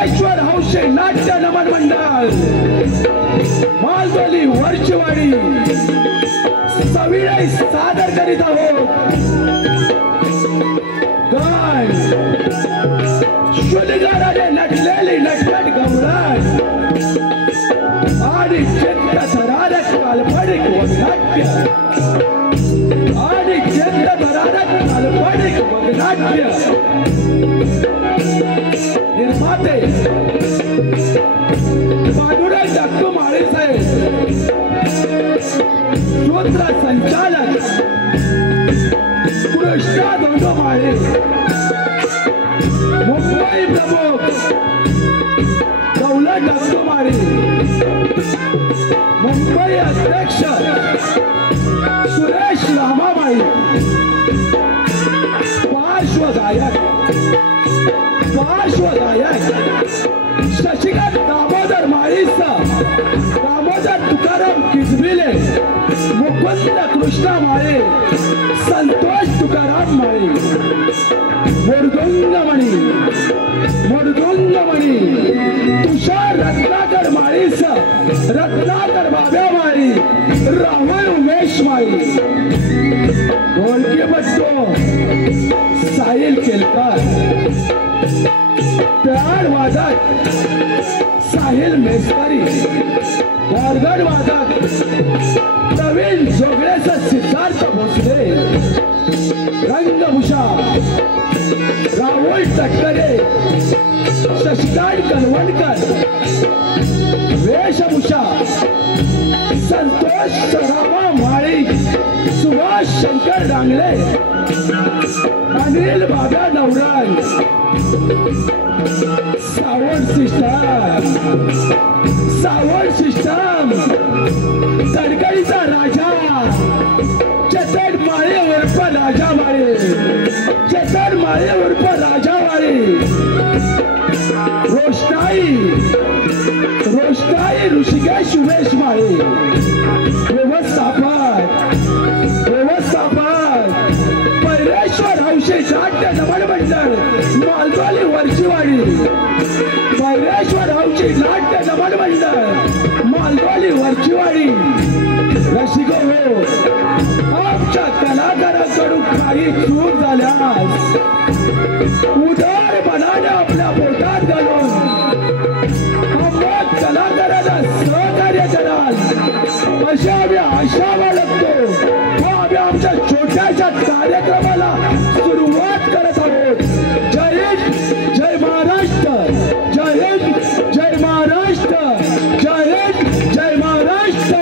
परमेश्वर हौशे नाट्य नमन मंडळ मालवली वर्षवाडी सविनय सादर करीत आहोत गाण शुलिगाराने नटलेली नटखट गवळण आणि चित्तधरारक काल्पनिक वगनाट्य आणि चित्तधरारक काल्पनिक वगनाट्य निर्माते पांडुरंग डॉक्टर माळे साहेब सूत्र संचालक कृष्णा धोंडोमाळे मुंबई प्रमुख दौलत डॉक्टर मुंबई अध्यक्ष सुरेश रामाबाई पार्श्वगायक शशिकांत दामोदर माळीसा दामोदर तुकाराम किजबिले मुकुंद कृष्णा माळे संतोष तुकाराम माळे मुरगुंगमणी तुषार रत्नाकर माळीसा रत्नाकर बाब्या माळी राहुल उमेश माळी ढोलकी बट्टो साहिल केलकर टाळ वादक साहिल मेस्करी गारगड वादक नवीन जोगळेचा सिद्धार्थ भोसले रंगभूषा राहुल तटकरे शशिकांत कलवणकर वेशभूषा संतोष सरामा माळी सुभाष शंकर डांगले अनिल बाबा नवराज सावंत सिस्टम तडकळीचा राजा चतड माळे उर्फ राजा माळे चतड माळे उर्फ राजा माळे रोषणाई ऋषिकेश उमेश माळे व्यवस्थापक पैरेश्वर हौशे नाट्य नमन मंडळ मालवली वर्षीवाडी पैरेश्वर हौशे नाट्य नमन मंडळ मालवली वर्षीवाडी रसिको हो आमच्या कलाकारांकडून काही चूक झाल्यास उदार मनाने आपल्या पोटात घालून आम्हा कलाकारांना सहकार्य कराल अशी आम्ही आशा बाळगतो व आम्ही आमच्या छोट्याशा कार्यक्रमाला सुरुवात करत आहोत. जय हिंद जय महाराष्ट्र जय हिंद जय महाराष्ट्र जय हिंद जय महाराष्ट्र.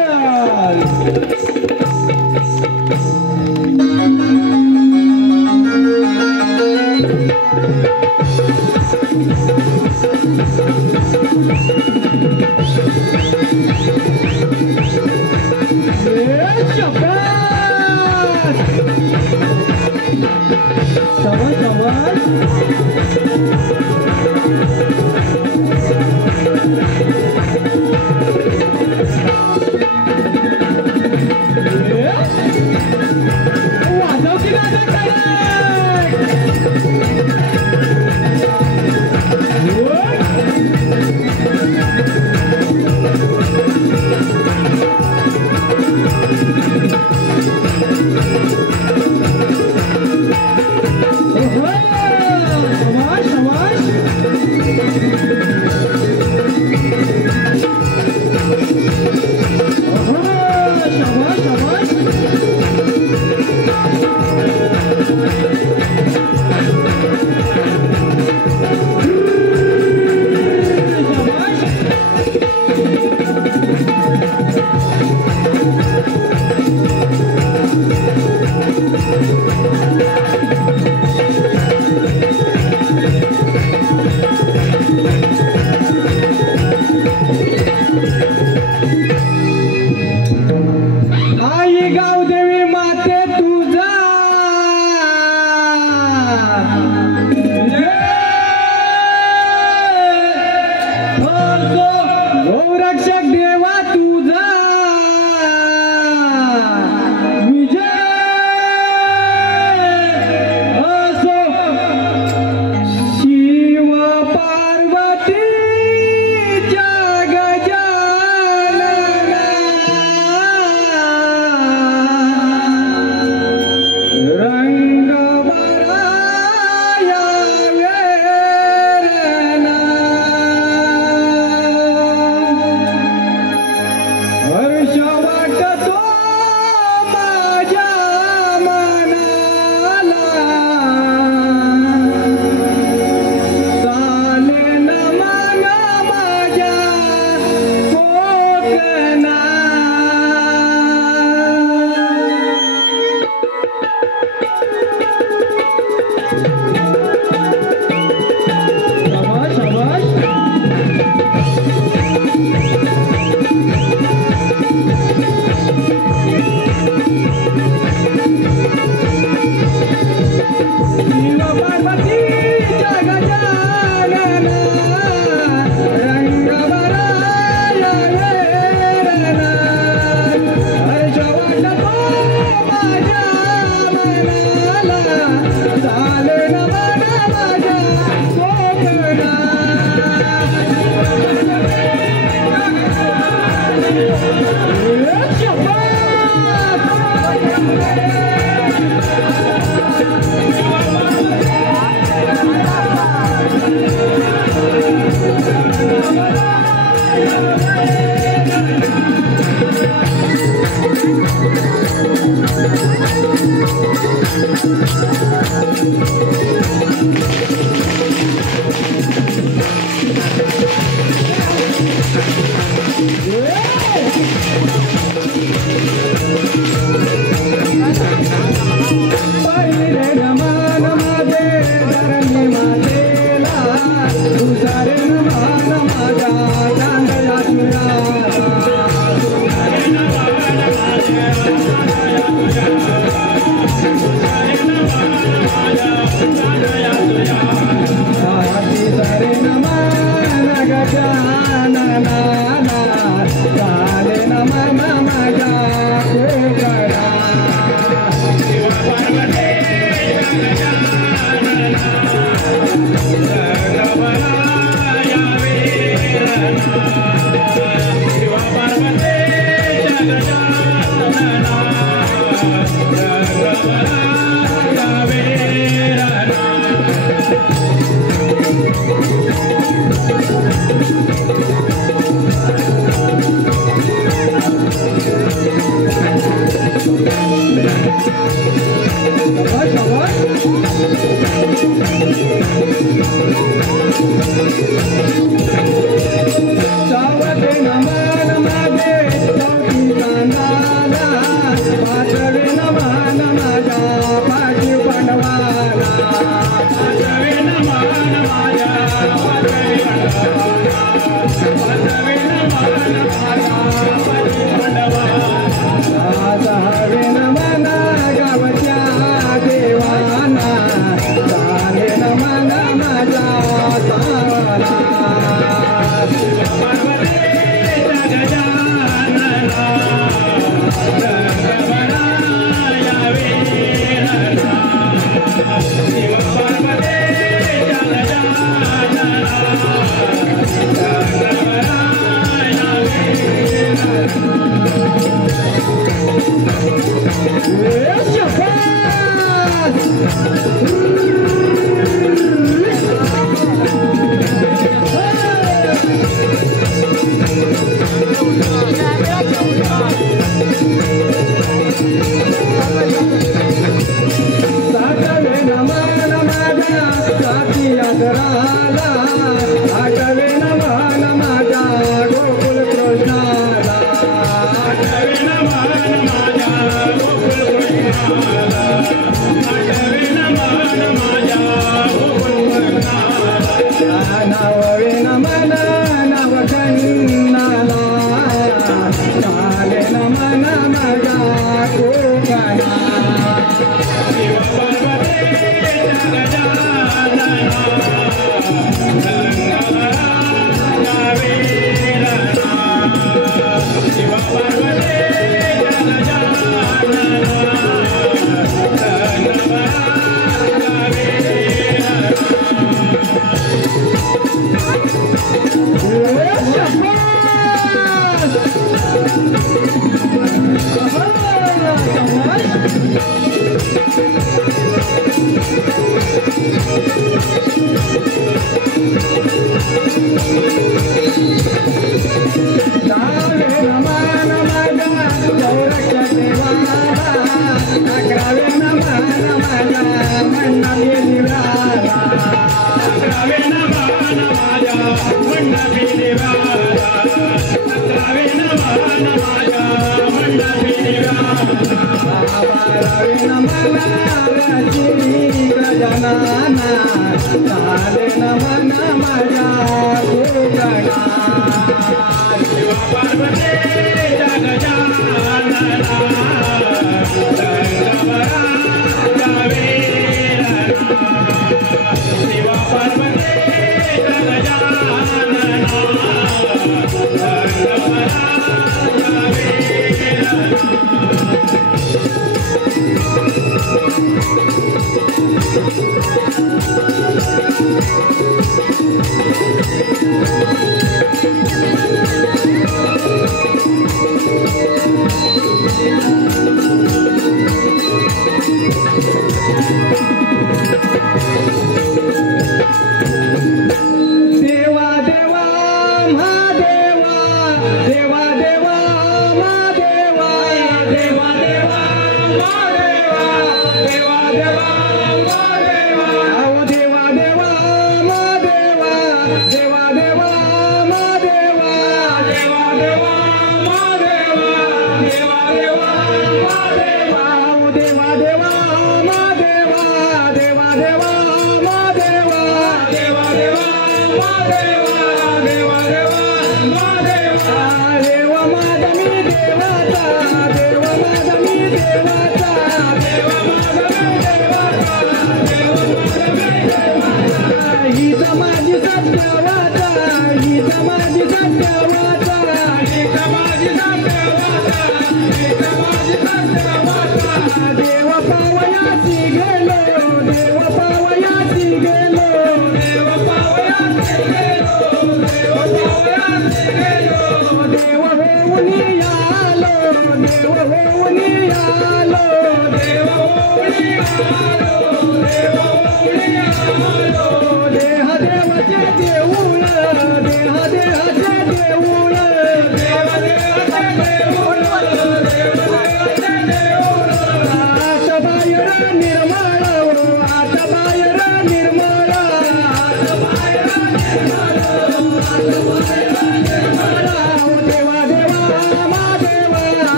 पार्वती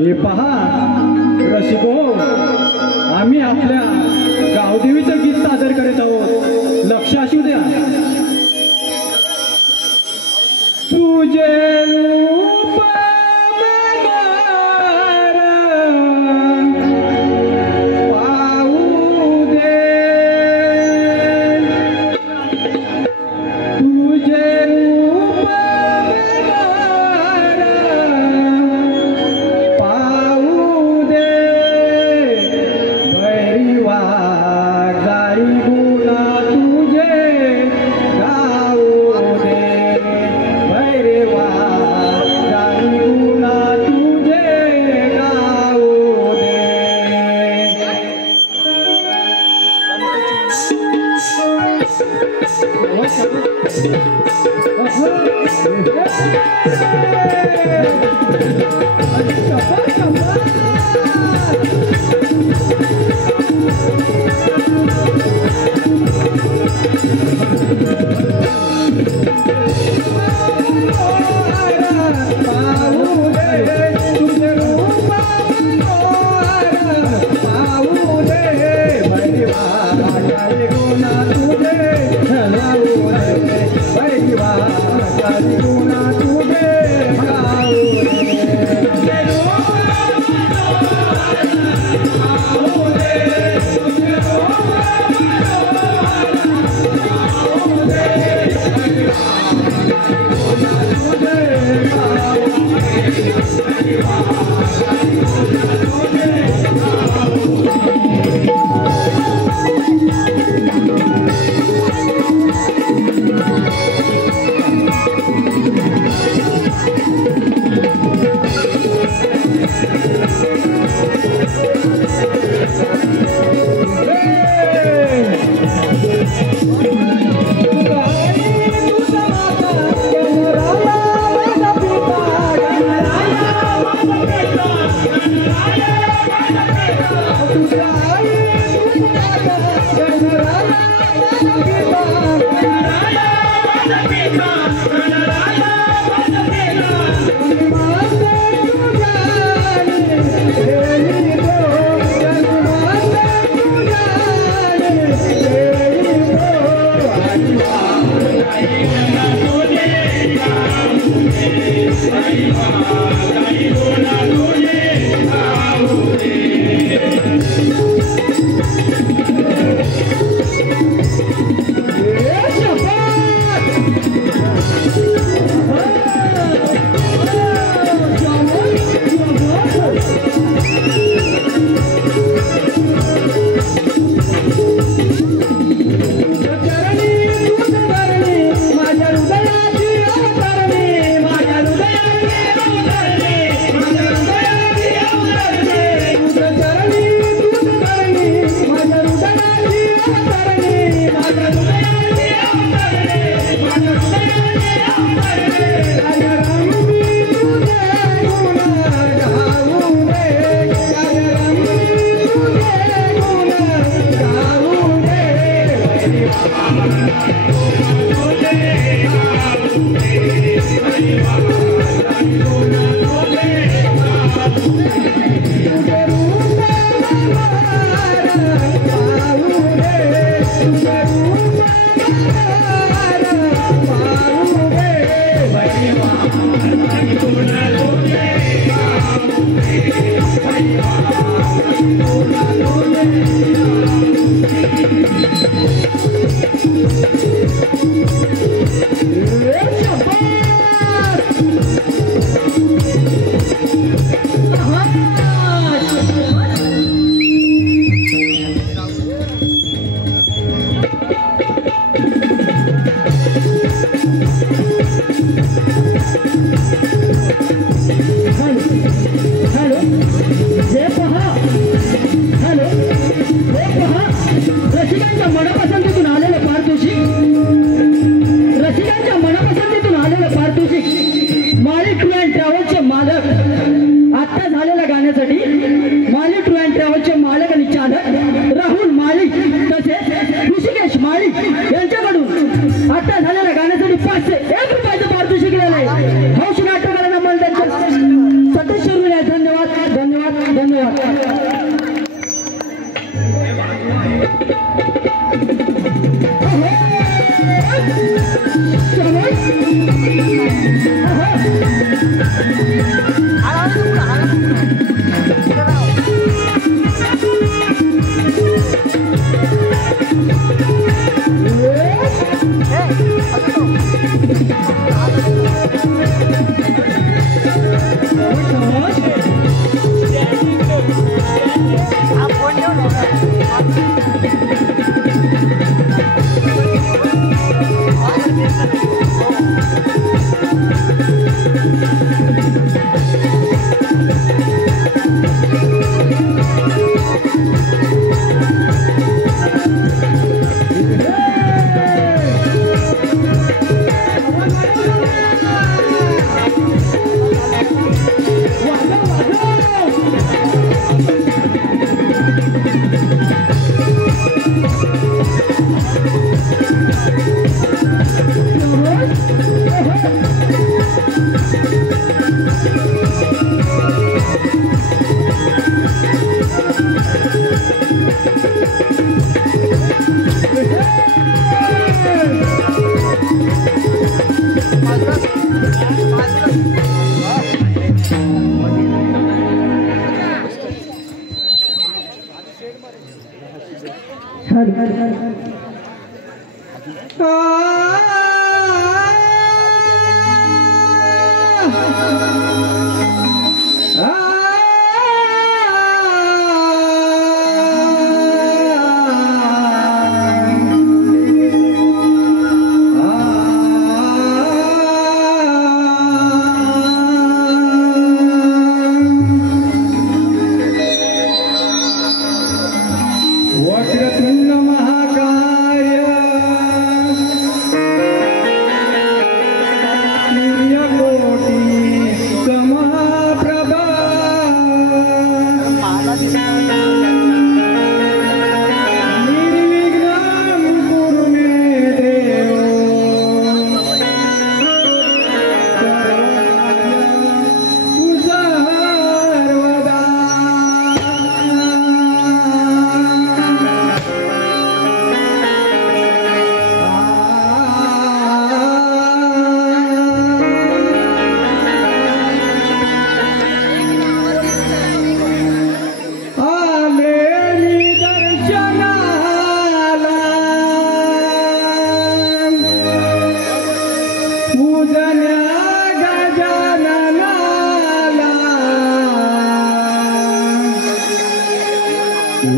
हे पहा रसिको, आम्ही आपल्या गावदेवीचं गीत सादर करीत आहोत. लक्ष असू द्या. तुझे रूप पाहू दे, तुझे रूप पाहू दे, भैरवा गाई गुना तुझे गाऊ दे, भैरवा गाई गुना तुझे गाऊ दे. वक्रतुंड महाकाय सूर्यकोटि समप्रभा निर्विघ्नं कुरु मे देव तुझा सर्वदा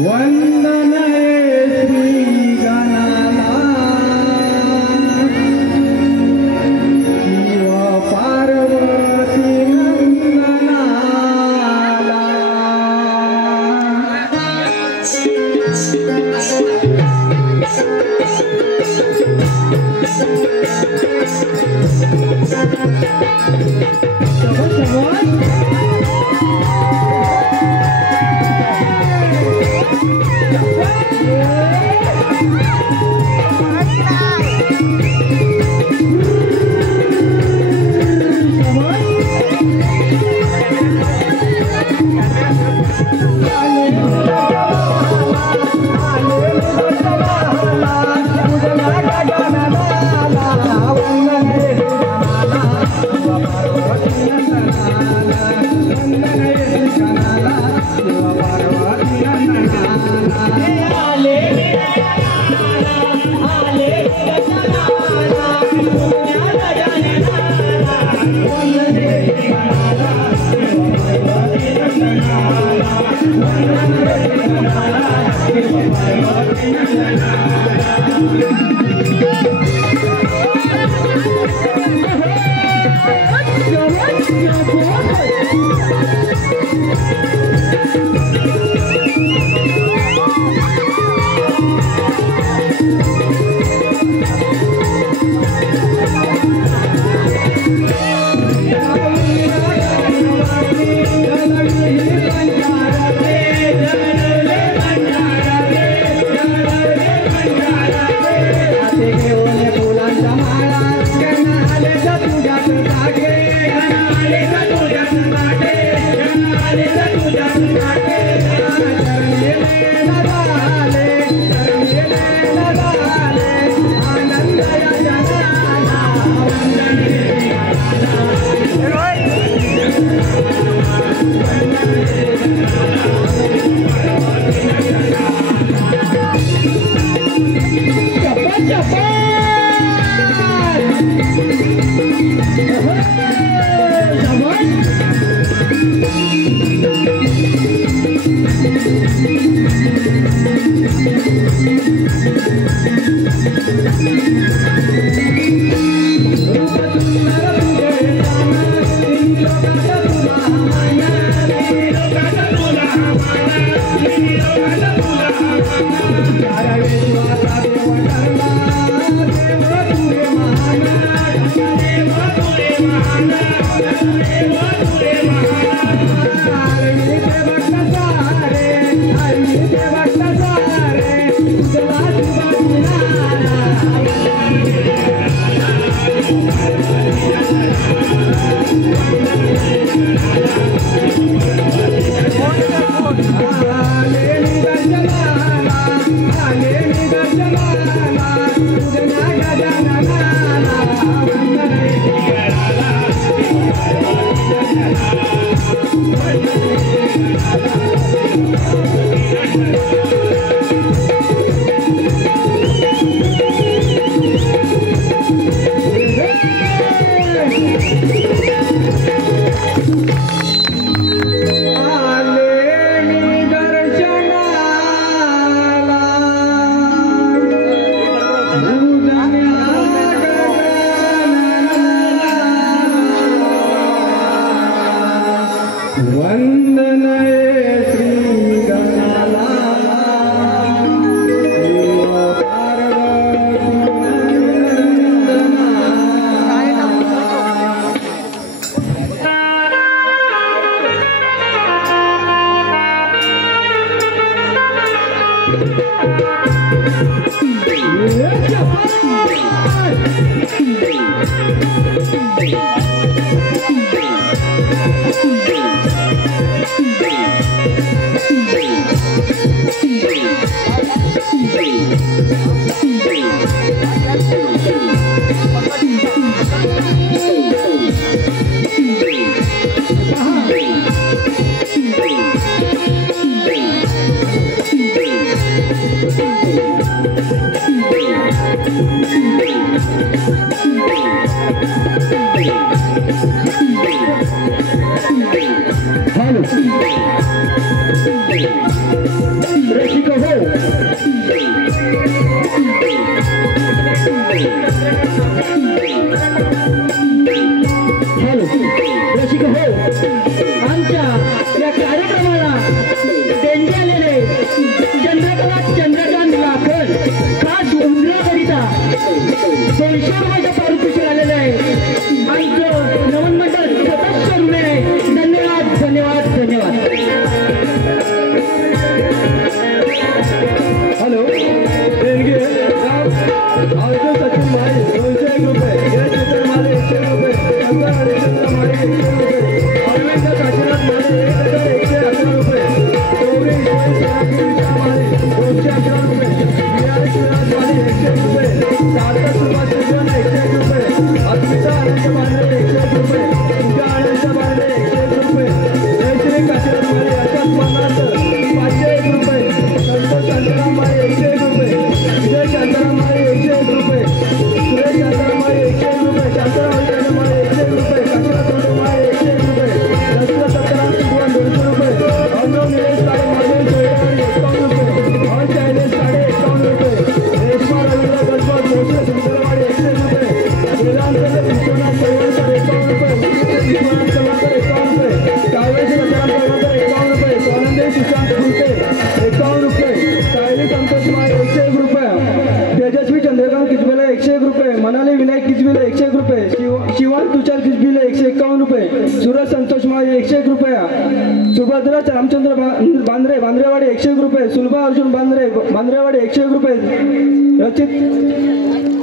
वंदन श्री गणानाथ शिव पार्वती नंदनाला पार्वती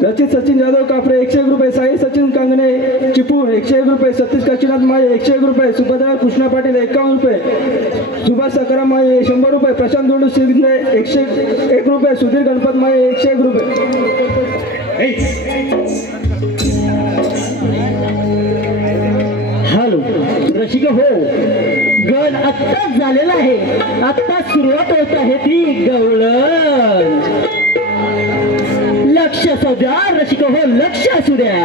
रचित सचिन यादव कापरे 101 रुपये, साई सचिन कांगणे चिपळूण 101 रुपये, सतीश काशीनाथ माळे 101 रुपये, सुभद्रा कृष्णा पाटील 51 रुपये, सुभाष सकाराम माळे 100 रुपये, प्रशांत दोंडू शिंदे 101 रुपये, सुधीर गणपत माळे 101 रुपये. हॅलो रसिक हो, गण आत्ताच झालेला आहे, आत्ता सुरुवात होत आहे ती गवळण. लक्ष असू द्या रसिक हो, लक्ष असू द्या.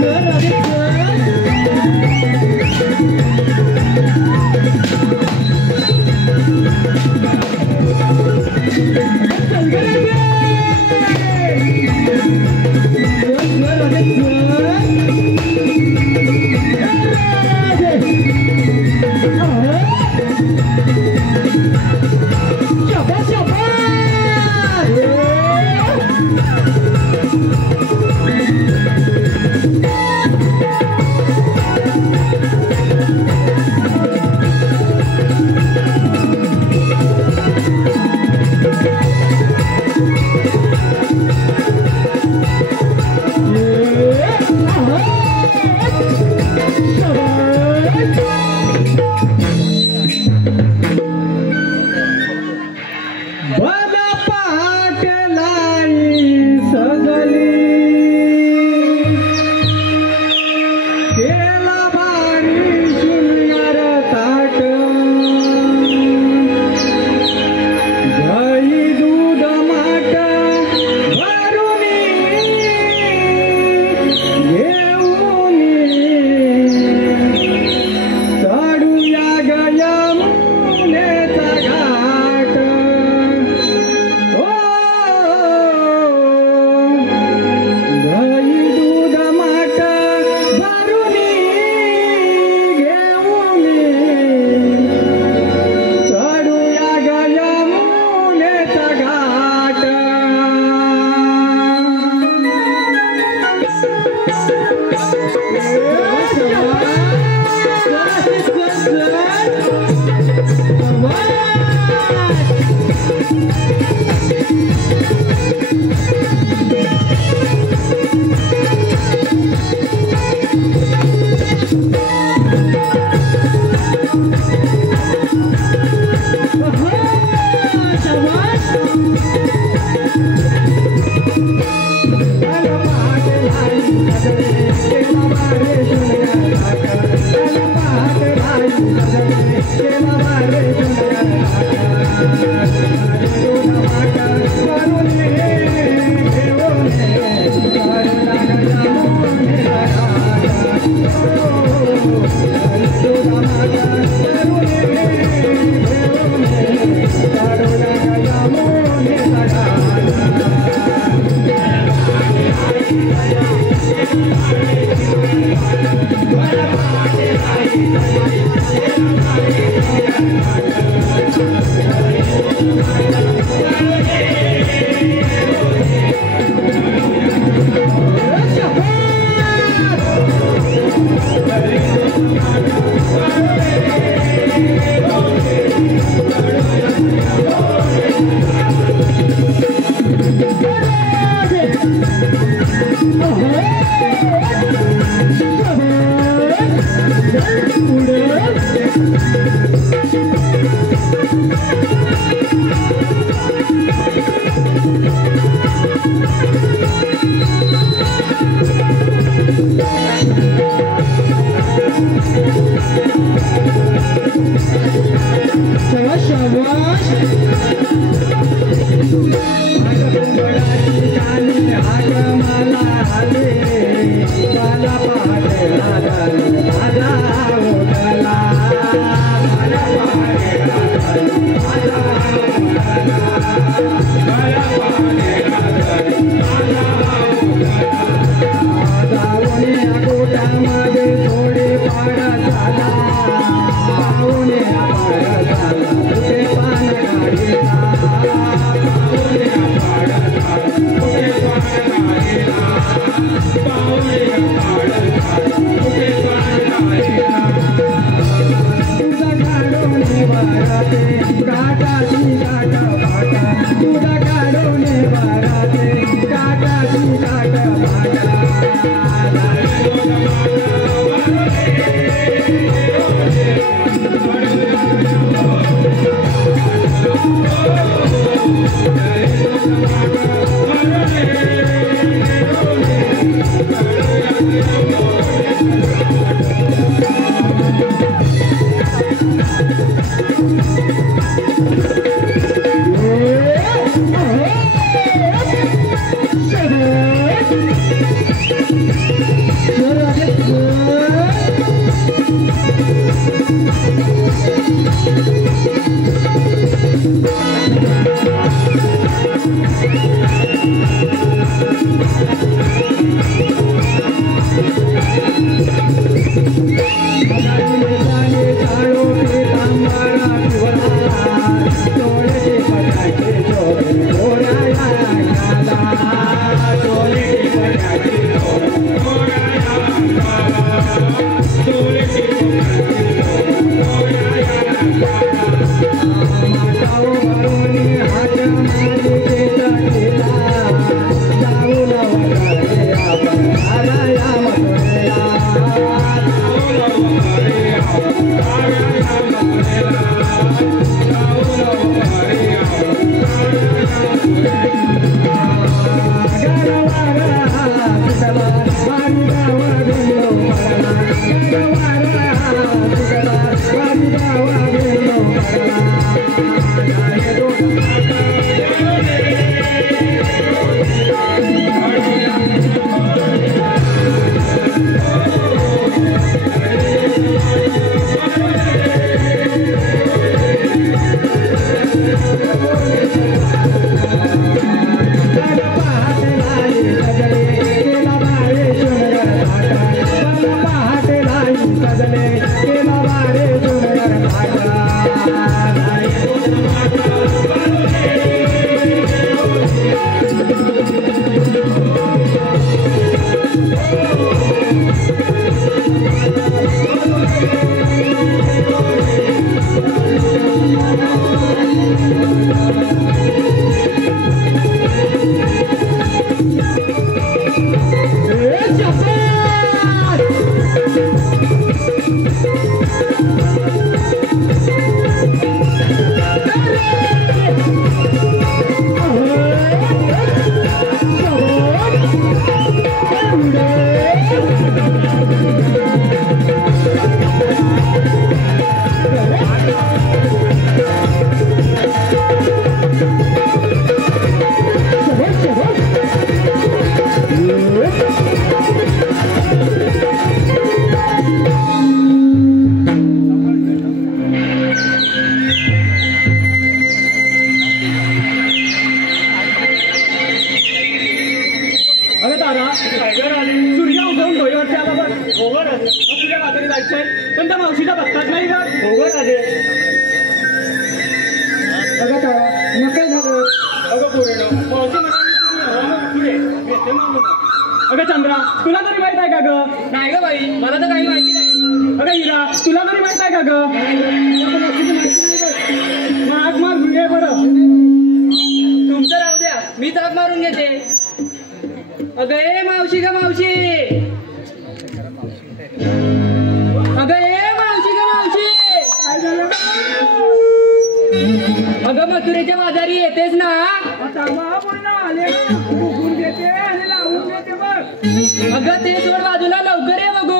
Good. असेल पण त्या मावशीचा पत्ताच नाही का? हो गे. अगं काळा मग काय झालं? अगं पोरीनो, मावशी म्हणाली पुढे येते मग. अगं चंद्रा, तुला तरी माहित आहे का ग? नाही ग बाई, मला तर काही माहिती नाही. अगं हिरा, तुला तरी माहित आहे का ग? माग मार घे बरं. तुमचं राहू द्या, मी ताप मारून घेते. अगं ए मावशी ग मावशी, अगं ए मावशी ग मावशी. अगं मथुरेच्या बाजारी येतेच ना? अगं ते सोड बाजूला, लवकर ये बघू.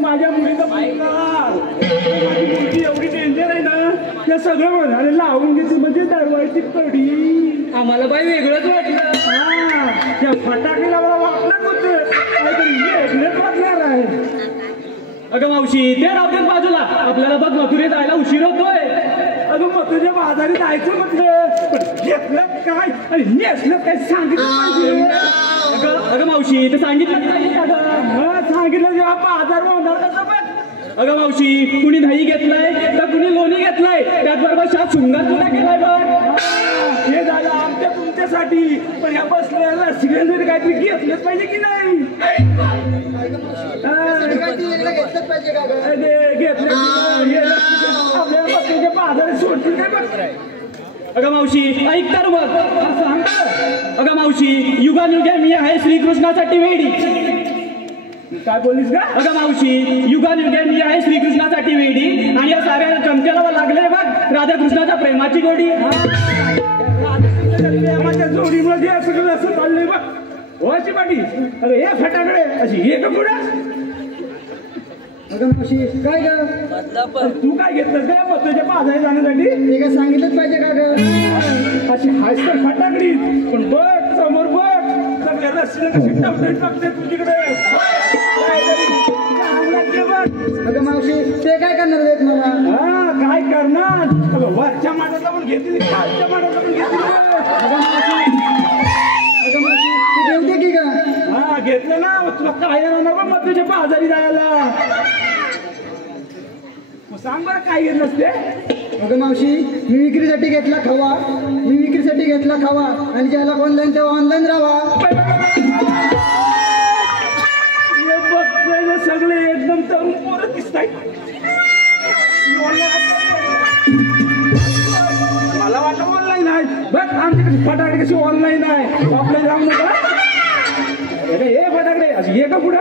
माझ्या मुलीचं एवढी डेंजर आहे ना, त्या सगळं म्हणाले लावून घेतली म्हणजे दरवाजाची कडी. आम्हाला बाई वेगळंच वाटलं. हा, त्या फटाकेला मला वाटलं होतं काहीतरी वेगळंच वाटणार आहे. अगं मावशी, ते राहते बाजूला, आपल्याला बघ मथुरे जायला उशीर होतोय. अगं मथुरेच्या बाजारी जायचं म्हटलं, पण घेतलं काय आणि नेसलं काय सांगितलं पाहिजे. अगं मावशी, ते सांगितलं सांगितलं जेव्हा बाजार होणार कसं पण अगं मावशी, कुणी दही घेतलंय तर कुणी लोणी घेतलंय, त्याचबरोबर शाप शृंगार सुद्धा केलाय बघ. हे झालं आमच्या तुमच्यासाठी, पण या बसलेला सिलेंडर काहीतरी घेतलंच पाहिजे की नाही? घेतलं आपल्या बसण्याच्या बाजारात सोडतील काय बघ. अगं मावशी ऐक तर मग. अगं मावशी, युगानुगे मी आहे श्रीकृष्णासाठी वेडी. काय बोललीस का? अगं मावशी, युगानुगे मी आहे श्रीकृष्णासाठी वेडी, आणि या साऱ्या चमच्याला लागले बघ राधाकृष्णाच्या प्रेमाची गोडी. प्रेमाच्या जोडीमध्ये असं असं चाललंय बघ. अशी पाठी अरे हे फटाकडे अशी हे का पुढं. अगं मावशी काय ग, तू काय घेतलंस काय महत्वाच्या बाजारात जाण्यासाठी? ते काय सांगितलंच पाहिजे का ग? अशी हायस तर फटाकडी, पण बघ समोर बघ सगळ्या रस्त्याला कशी टपटप टाकते तुझीकडे. अगं मावशी ते काय करणार आहेत मला? हा काय करणार? वरच्या माटाला पण घेतली, खालच्या माटाला पण घेतली. अगं मावशी तू देऊ दे की ग. हा घेतलं ना, तुला काय येणार बा मग तुझ्या बाजारी जायला. सांग बरं काय घेतलंस ते? अगं मावशी मी विक्रीसाठी घेतला खावा, आणि ज्याला ऑनलाईन तेव्हा ऑनलाईन राहावा. हे बघ सगळे एकदम तरुण पोरं दिसताय. मला वाटतं ऑनलाईन आहे. बघ आमच्याकडे फटाकडे कशी ऑनलाईन आहे, ऑफलाईन राहू नका. अरे हे फटाकडे अशी हे का पुढं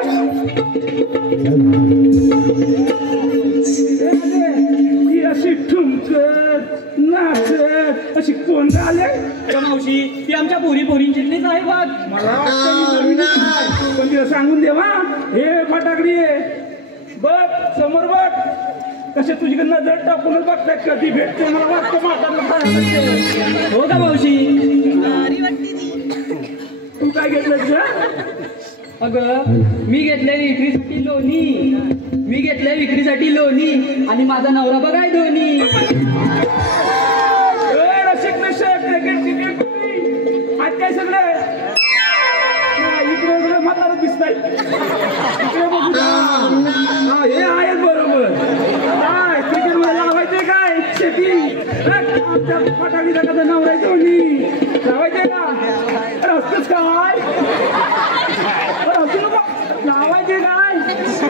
अशी ठुमकत नाचत अशी कोण आले? मावशी, ती आमच्या पोरींचीच आहे बघ. मला वाटतं पण तिला सांगून देवा हे फटाकडी आहे. बघ समोर बघ कसे तुझीकडे नजर टाकूनच बघताय, कधी भेटते मला वाटतं म्हातारला. हो का मावशी? तू काय घेतलं तुझं? अगं मी घेतलंय विक्रीसाठी लोणी, आणि माझा नवरा बघाय धोनी. आज काय सगळं इकडे सगळं म्हातारा दिसताय. हे आहेत बरोबर. काय क्रिकेट मध्ये लावायचे काय शेती? आमच्या फटाकडीचा कसा नवरा धोनी लावायचे का? असतंच काय लावायचे काय?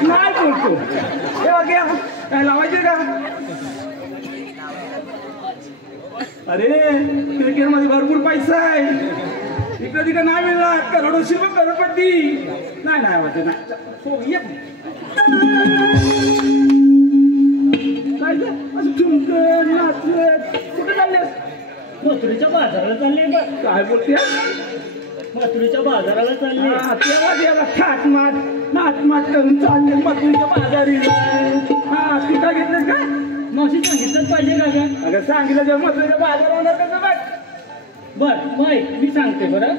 नाही बोलतो काय लावायचे का? अरे क्रिकेट मध्ये भरपूर पैसा आहे, इकडे तिकडे नाही मिळणार. करोडोशी पण करोडपट्टी नाही वाटत नाही. कुठे चाललेस? मथुरेच्या बाजाराला चालले. काय बोलते? मथुरेच्या बाजाराला चालले. तेव्हा नाटमाट करून चालले मथुरेच्या बाजारी. हा तू काय घेतलंस का? मावशी सांगितलंच पाहिजे का ग? अगं सांगितलं जेव्हा मथुरेच्या बाजार होणार कसं बघ. बर मग मी सांगते बरं.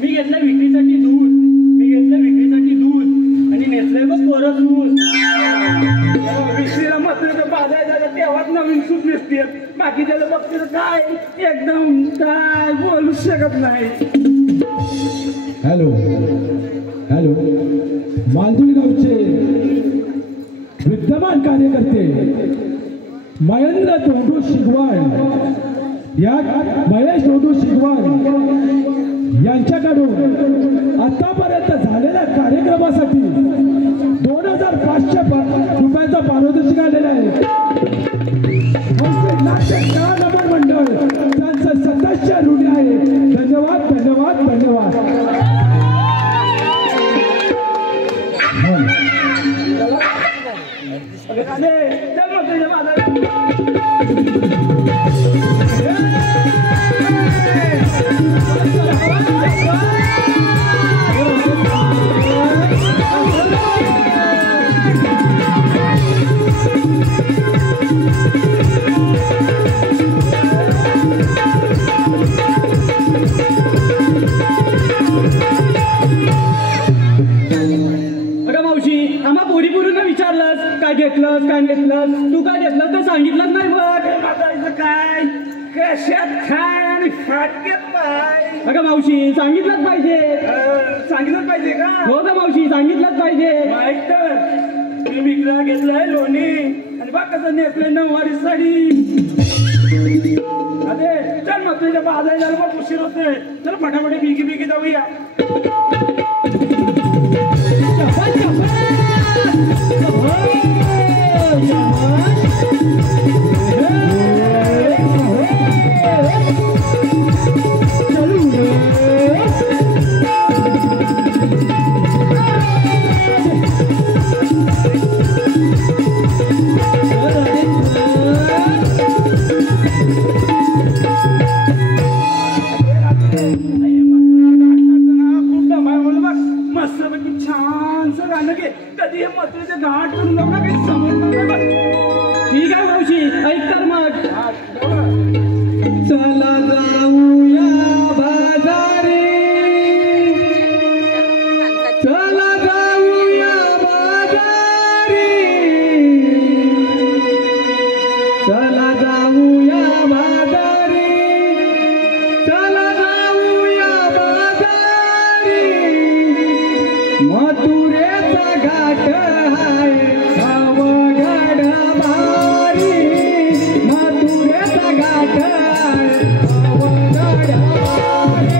मी घेतलं विक्रीसाठी दूध, आणि नेसलंय बघ कोरं दूध. विक्रीला मथुरेच्या बाजार झालं तेव्हाच नवीन सूट नेसते. बाकीच्याला बघते काय एकदम काय बोलू शकत नाही. हॅलो मालदुल गावचे विद्यमान कार्यकर्ते महेंद्र धोंडू शिगवान महेश धोंडू शिगवान यांच्याकडून आतापर्यंत झालेल्या कार्यक्रमासाठी 2500 रुपयाचा पारितोषिक आलेला आहे. नाट्य कला नमन मंडळ त्यांचं सदस्य ऋणी आहे. धन्यवाद. काय घेतलंस तू काय घेतलं तर सांगितलंच नाही बघ. काय कशात काय आणि फाटक्यात काय? अगं मावशी सांगितलंच पाहिजे. सांगितलंच पाहिजे का? हो का मावशी सांगितलंच पाहिजे. ऐक तर मी विकला घेतलाय लोणी आणि बघ कसं नेसलंय नऊवारी साडी. अरे चल मग तुझ्या बाजाराला मग उशीर होतोय. चल फटाफट बिगी बिगी जाऊया. कधी हे मथुरेचे घाट करून जाऊ ना काही समजणार नाही. ठीक आहे मावशी ऐक तर मग. चला जाऊया बाजारी, चला जाऊया बाजारी, चला जाऊया बाजारी, चला जाऊया बाजारी. मथुरेचा घाट हाय अवघड भारी, मथुरेचा घाट हाय अवघड भारी.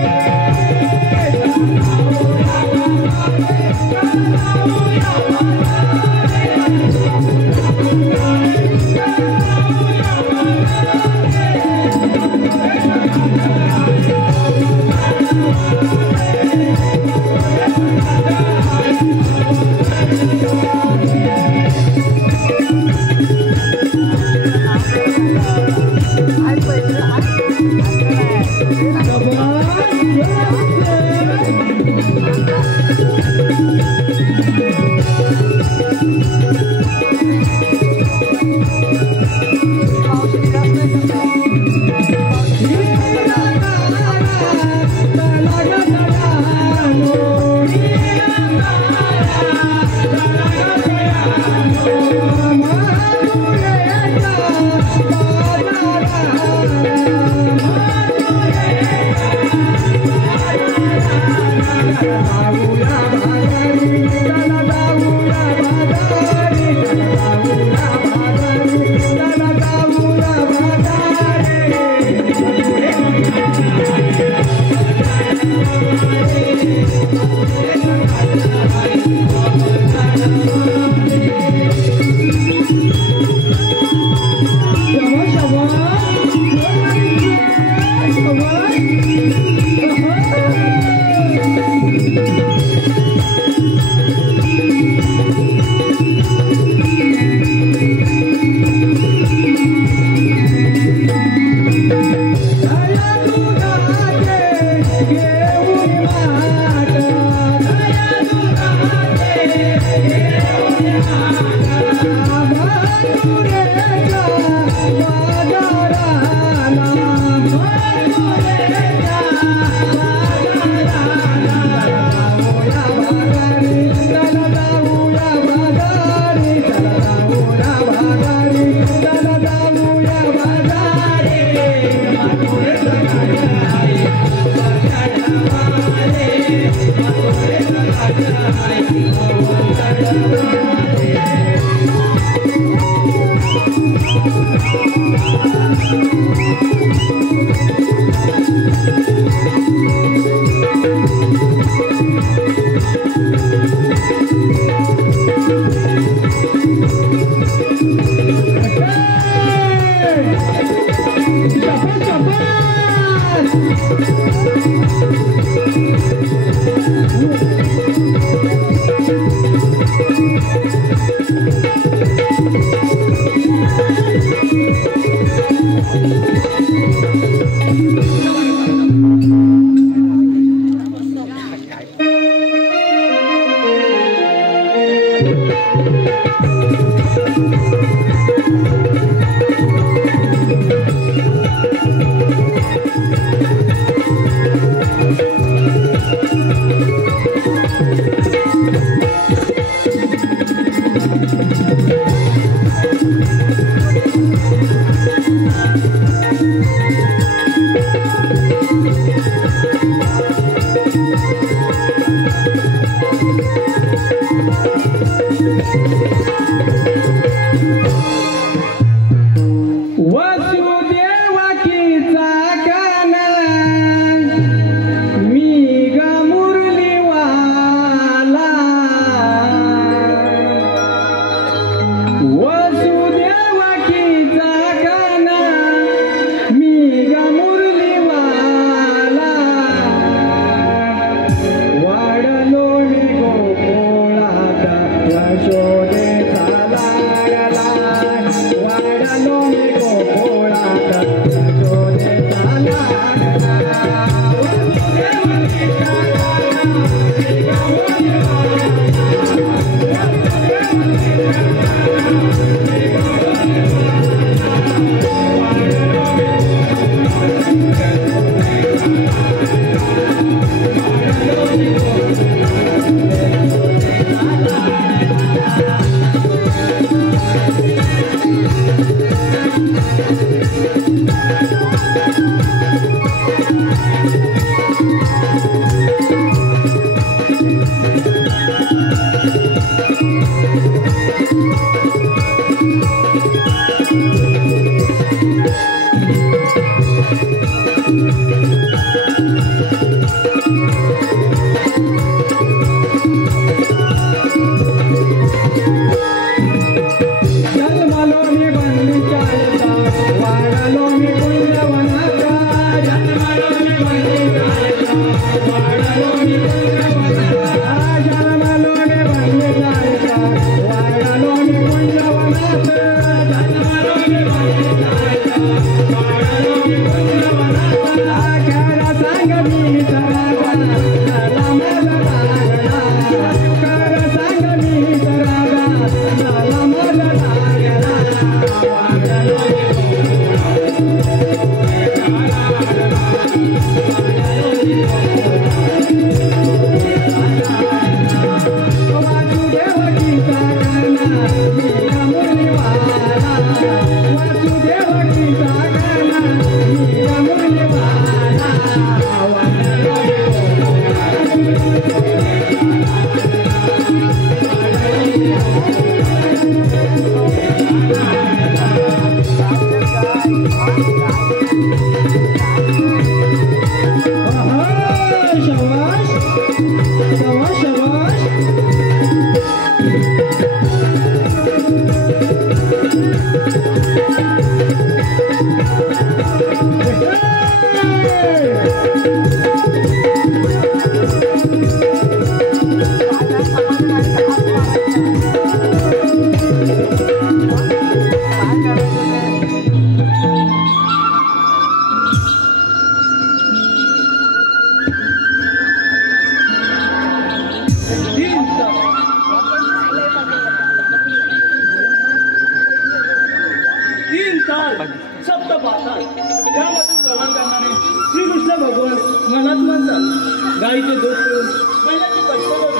गाईचे दूध पिऊन बैलाचे कष्ट करून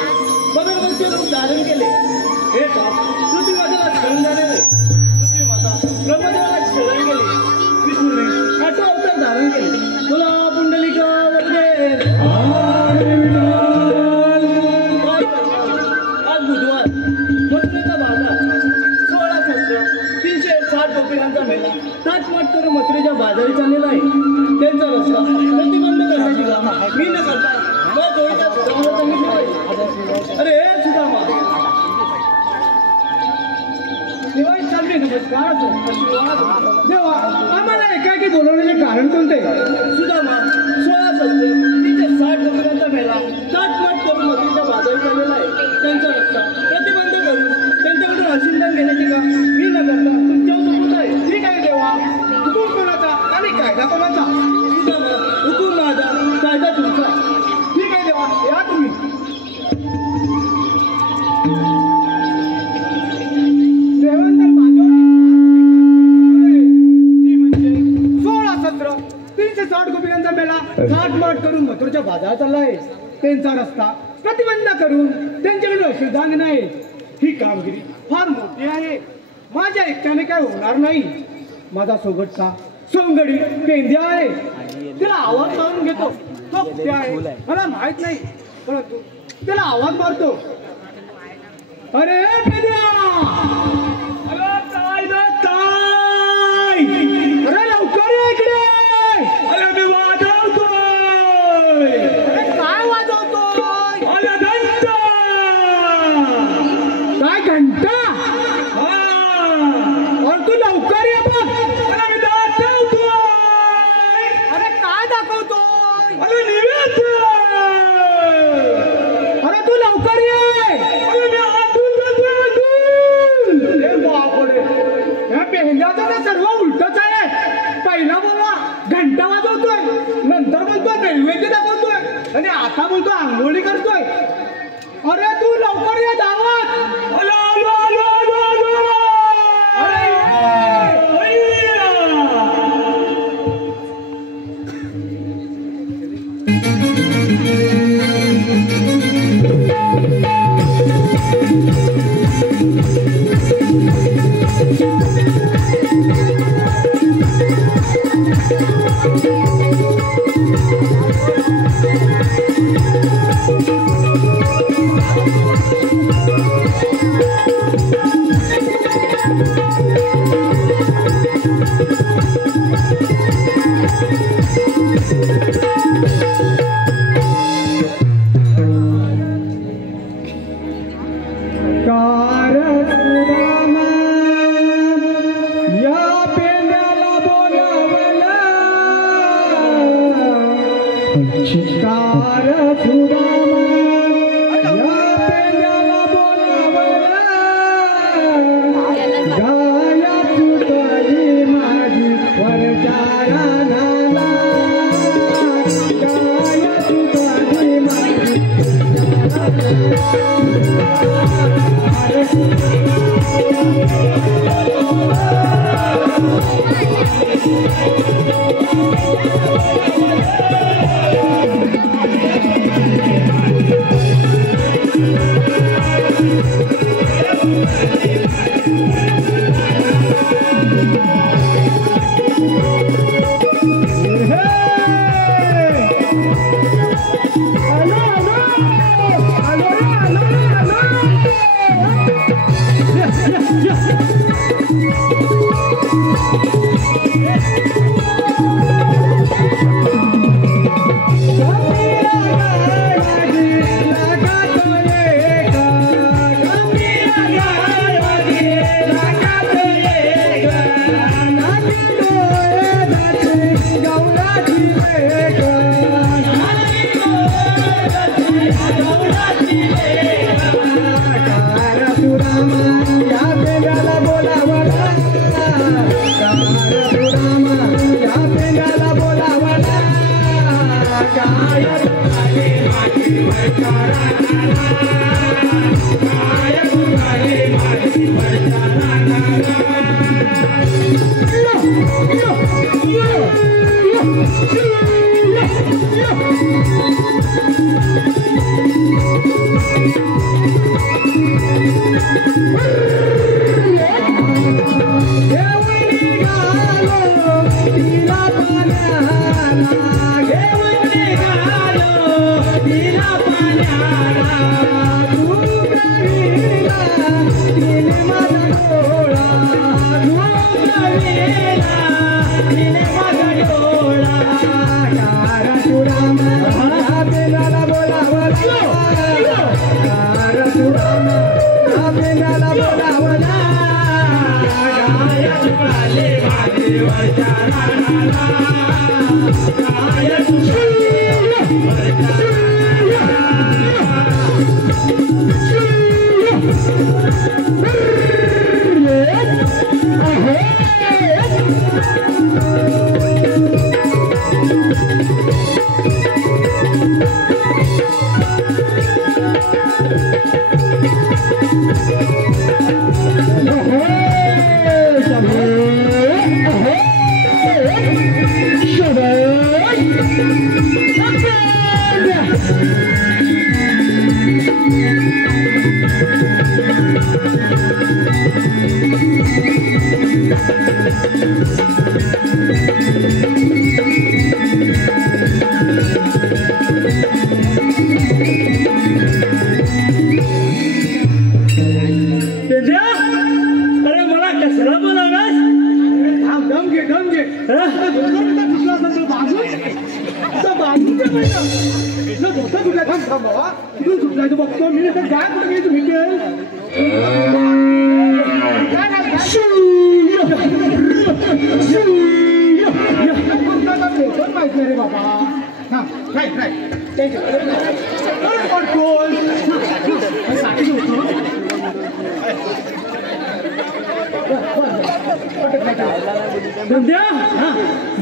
बदलवंती रूप धारण केले. हे पाप पृथ्वी मातेला शरण झाले नाही. पृथ्वी माता ब्रह्मदेवाला शरण गेली. विष्णूने 8 अवतार धारण केले. तुला पुंडलिका वगैरे आज बुधवार मथुरेचा बाजार 16 शस्त्र 360 गोपिकांचा मेला ताटमाट करून मथुरेच्या बाजारी चाललेला आहे. त्यांचा रस्ता प्रतिबंध करण्याची कामा मी न करता जोडीच्या सुदामाला सांगितले. अरे सुदामा दिवाळी चालली नमस्कार देवा आम्हाला एकाकी बोलवण्याचे कारण कोणते? सुदामा 16 शस्त्र 360 गोपिकांचा मेला ताटमाट करून मथुरेच्या बाजारी चाललेला आहे. त्यांचा रस्ता प्रतिबंध करून त्यांच्याकडून आशीर्वाद घेण्याची का मी न करता तुमच्यावर सोबत आहे. ठीक आहे देवा. हुकूम कोणाचा आणि कायदा कोणाचा? सुदामा हुकूम माझा कायदा तुमचा. ठीक आहे देवा या तुम्ही. देवांतर माझ्यावर ती म्हणजे 16 शस्त्र 360 गोपिकांचा मेळा थाटमाट करून मथुरेच्या बाजारात चालला आहे. त्यांचा रस्ता प्रतिबंध करून त्यांच्याकडे अश्रुदान नाही. ही कामगिरी फार मोठी आहे. माझ्या एकट्याने काय होणार नाही. माझा सोबतचा सोंगडी पेंद्या आहे. त्याला आवाज मारून घेतो. तो कुठे आहे मला माहित नाही परंतु त्याला आवाज मारतो. अरे पेंद्या अरे लवकर ये इकडे. अरे मी वाजवतोय. अरे काय वाजवतोय? अरे घंटा. काय घंटा? और तू लवकर ये बघ. अरे मी दाखवतोय. अरे काय दाखवतोय? अरे निवेद्य. अरे तू लवकर ये. अरे मी आतून जातोय. आंघोळी करतोय. अरे तू लवकर ये दावत. आलो आलो आलो आलो आलो. अरे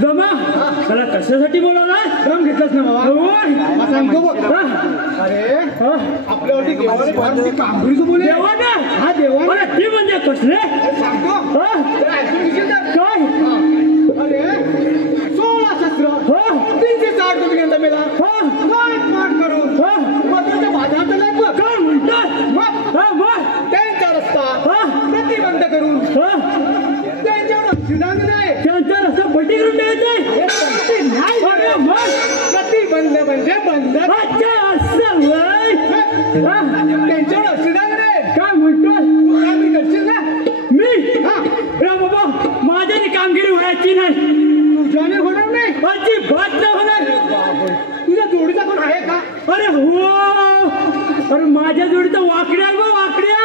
जमा त्याला कशासाठी बोलावला? ड्रम घेतलास ना बाबा? सांगतो बघ. अरे आपल्यावरती देवाने फार मोठी कामगिरीचं बोले. देवानं? हा देवाने. अरे ते म्हणजे कसले? सांगतो हा? जरा ऐकून घेशील तर? काय? अरे 16 शस्त्र 360 गोपिकांचा मेला थाट माट करून मथुरेच्या बाजारात आलाय बघ. काय म्हणतात? मग त्यांचा रस्ता प्रतिबंध करून त्यांच्यावर सिद्धांत नाही. त्यांचा रस्ता पलटी करून द्यायचा आहे? नाही प्रतिबंध म्हणजे बंद. अच्छा असं वय. त्यांच्यावर सिद्धांत नाही. काय म्हणतो? कामगिरी करशील ना? मी हा रे बाबा माझ्याने कामगिरी व्हायची नाही. तुझ्याने होणार नाही. अजिबात नाही होणार. तुझ्या जोडीचा कोण आहे का? अरे हो अरे माझ्या जोडीचा वाकड्या गो वाकड्या.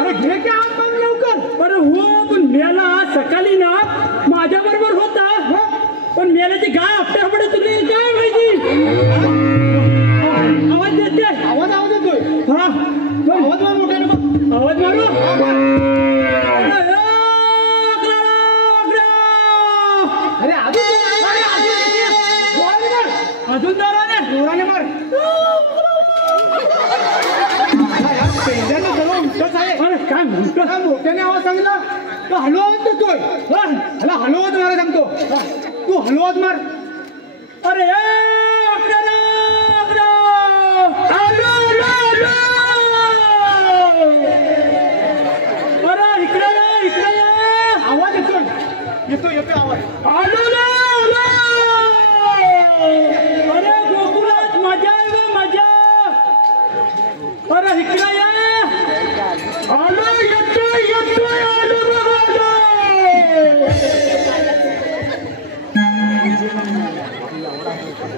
अरे घे की आत मारून लवकर. अरे हो पण मेला सकाळी ना माझ्या बरोबर होता पण मेल्याची गाय आपल्याकडे तुझी काय माहिती. आवाज देते. आवाज येतोय. हा आवाज मार मोठ्याने बघ. आवाज मारू. अरे अजून जोराने जोराने मार. पहिल्यांदा सर्व उलटच आहे. अरे काय म्हणतो. हा मोठ्याने आवाज सांगितला तर हलवत देतोय. ह्याला हलवत मारा सांगतो. तू हलवत मार. अरे इकडे आवाज येतोय. येतोय आवाज. अरे गोकुळात मजा आहे गं, मजा. अरे इकडे या. आलो येतोय आलो बघा.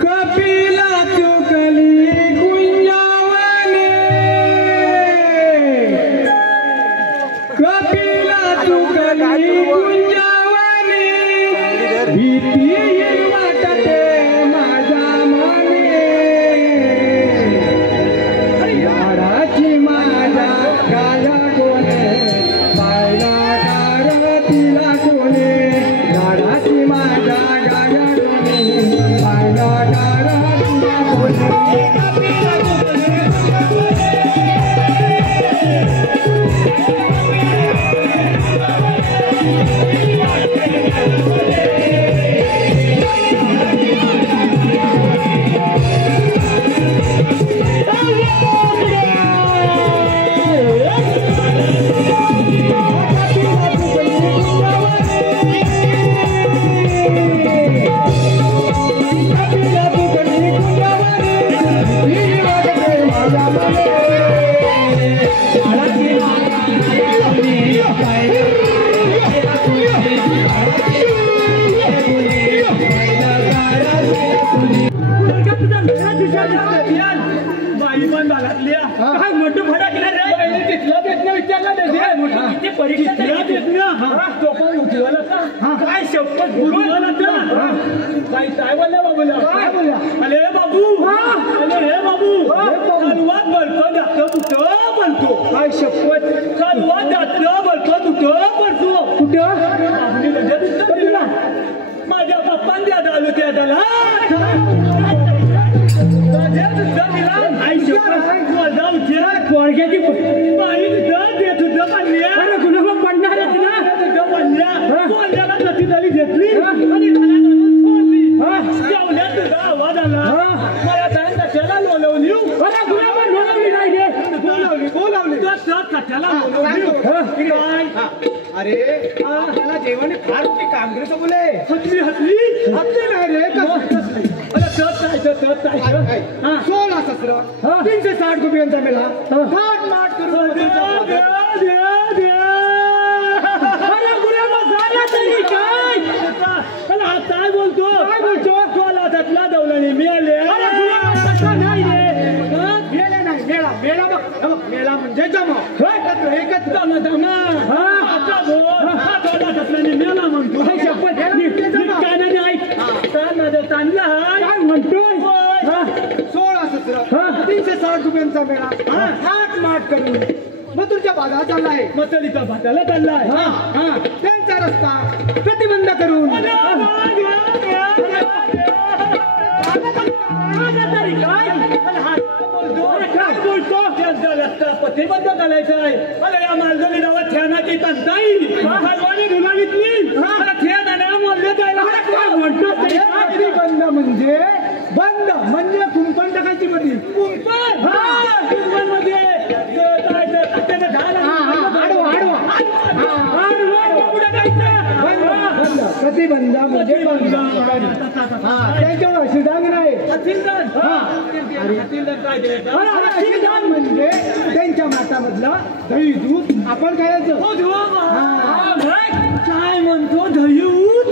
कपिला चुकली कुंजावने. कपिला चुकली कुंजावने. भीती वाटते माझ्या मने. झाडाची माझ्या गाया कोणे पायला तिला कोणे. झाडाची माझ्या गाया कोणे पायला तिला कोणे. काय मोठं फटाकला रे. तिथला प्रश्न विचारला किती परीक्षा काय शपथ काय बोलल्या बाबूला. अरे बाबू अरे बाबू कालवात बळतो जातो कुठं बनतो. काय शपथ. कालवात जातो बळतो कुठं बनतो. कुठं माझ्या बाप्पान द्या आलो त्या त्याला पोरग्याची बाई तुझं ते तुझं पडल्या. अरे कुणाला पडणारच ना. तुझं पडल्या पोरग्याला नदी झाली घेतली आणि घरात आणून सोडली. जेवल्या तुझा आवाज आला. मला त्याने कशाला बोलवली. अरे कुणाला बोलवली नाही रे. बोलावली कशाला बोलवली. काय अरे त्याला जेवण फार मोठी कामगिरीचं बोले. हसली हसली नाही रे. कसली. अरे तत काय 16 शस्त्र 360 गोपिकांचा मेला थाट माट करून अरे गुलाबा झाला तरी काय. काय बोलतो कोला त्यातला दौलाने मिळाले. नाही रे मेला नाही. मेळा बघ. मेला म्हणजे जमा एकत्र मेला म्हणतो. चांगला काय म्हणतोय. 16 शस्त्र 360 गोपिकांचा मेळा थाट माट करून मथुरेच्या बाजारात चाललाय. मथुरीचा भाताला चाललाय. त्यांचा रस्ता प्रतिबंध करून तरी काय प्रतिबंध करायचं आहे. मला या मालगणी गावात ठेवण्याची तंताई हलवानी धुलावीतली मला ठेवण्याला मोडले जायला म्हणतो बंद म्हणजे कुंपण टाकायची मध्ये कुंपण मध्ये प्रतिबंध म्हणजे बंद त्यांच्यावर हसीदान नाही हसीदान म्हणजे त्यांच्या मातामधलं दही दूध आपण खायचं काय म्हणतो दही दूध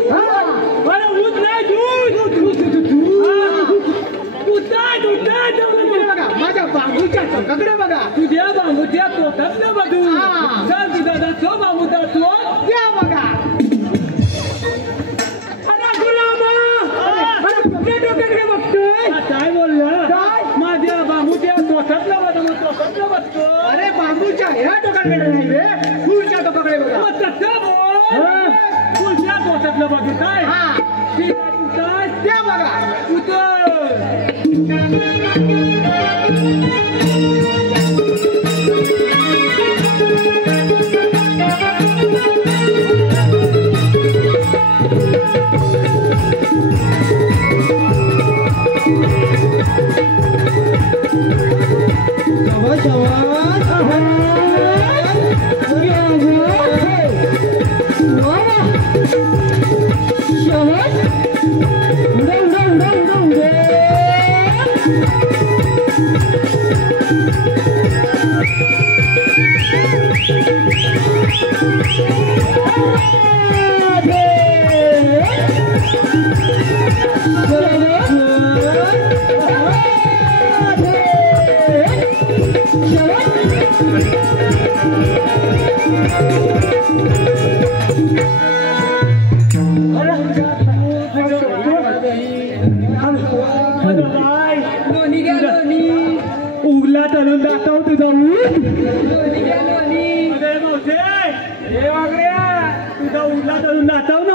दूध नाही दूध बघा माझ्या बांबूच्या टोकाकडे बघा तुझ्या बांबूच्या तोटातलं बघू चल तुझा तो बांबूचा तो त्या बघा काय बोलला माझ्या बांबूच्या तोटातलं बघतो अरे बांबूच्या ह्या टोकाकडे नाही रे फुलच्या टोकाकडे बघा तुझ्या तोटातलं बघू काय त्या बघा उगला तळून दाखव तुझा तुझा उगला तळून दाखव ना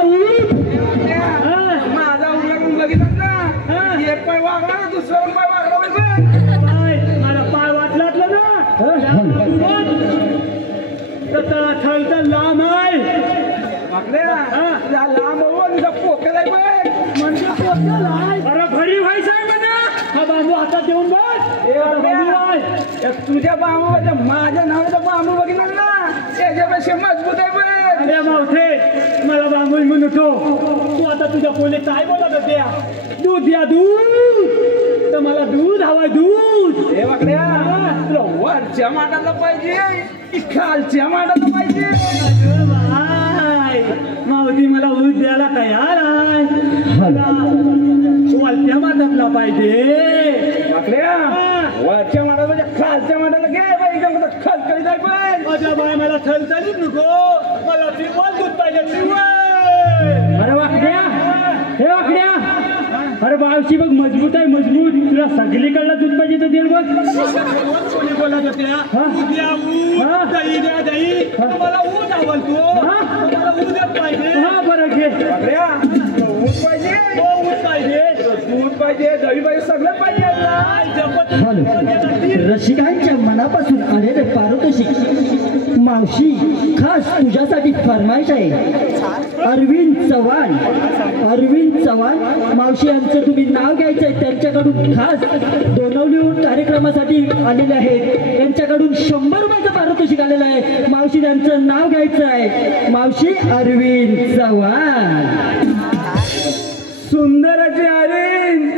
माझा उगला करून बघितलं ना एक पाय वागला ना दुसरा पाय वागला मला पाय वाटलातलं ना थलचा लांब आहे लांब पोकेला म्हणजे अरे भरी व्हायचं आहे म्हणा हा बांबू हातात देऊन बघ तुझ्या बांबू माझ्या नावाचा बांबू बघितला ना त्याच्यापेक्षा मजबूत आहे पण अरे मावथे मला बांबू म्हणतो तू आता तुझ्या पोले काय बोलत होत्या दूध द्या दूध तर मला दूध हवंय दूध हे वाकड्या तुला वरच्या माटाला पाहिजे की खालच्या माटाला पाहिजे मावती मला दूध द्यायला तयार आहे वरच्या माटातला पाहिजे वाकड्या वरच्या माटाला म्हणजे खालच्या माटाला घे बाई एकदम खलखली जाय पण माझ्या बाय मला थलथलीत नको मला पिवळ दूध पाहिजे पिवळ अरे वाकड्या हे वाकड्या अरे बावशी बघ मजबूत आहे मजबूत तुला सगळीकडलं दूध पाहिजे तर देईल बघ कोणी बोलत होत्या उद्या ऊस दही द्या दही मला ऊस आवडतो मला ऊसच पाहिजे हा बरं घे वाकड्या ऊस पाहिजे ऊस पाहिजे दूध पाहिजे दही पाहिजे सगळं पाहिजे रसिकांच्या मनापासून आलेले पारितोषिक मावशी खास तुझ्यासाठी फरमाईश आहे अरविंद चव्हाण मावशी यांचं तुम्ही नाव घ्यायचंय त्यांच्याकडून खास दोनवलीहून कार्यक्रमासाठी आलेले आहेत त्यांच्याकडून 100 रुपयाचं पारितोषिक आलेलं आहे मावशी त्यांचं नाव घ्यायचं आहे मावशी अरविंद चव्हाण सुंदर असे अरे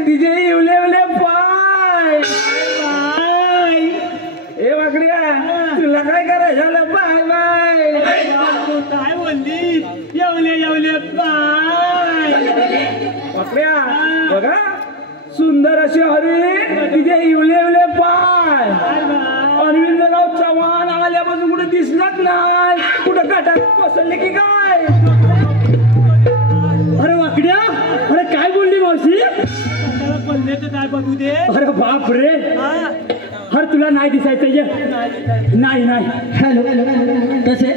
तिचे इवले उले पाय ए वाकड्या तुला काय करायचं पाय बाय काय बोलली येवले पाय वाकड्या बघा सुंदर असे हरिण तिचे इवले उले पाय अरविंदराव चव्हाण आल्यापासून कुठे दिसलंच नाही कुठं गटात बसले की काय अरे वाकड्या अरे काय बोलली मावशी पल्ल्याचं काय बघू दे अरे बाप रे अरे तुला नाही दिसायचं ये नाही हॅलो तसे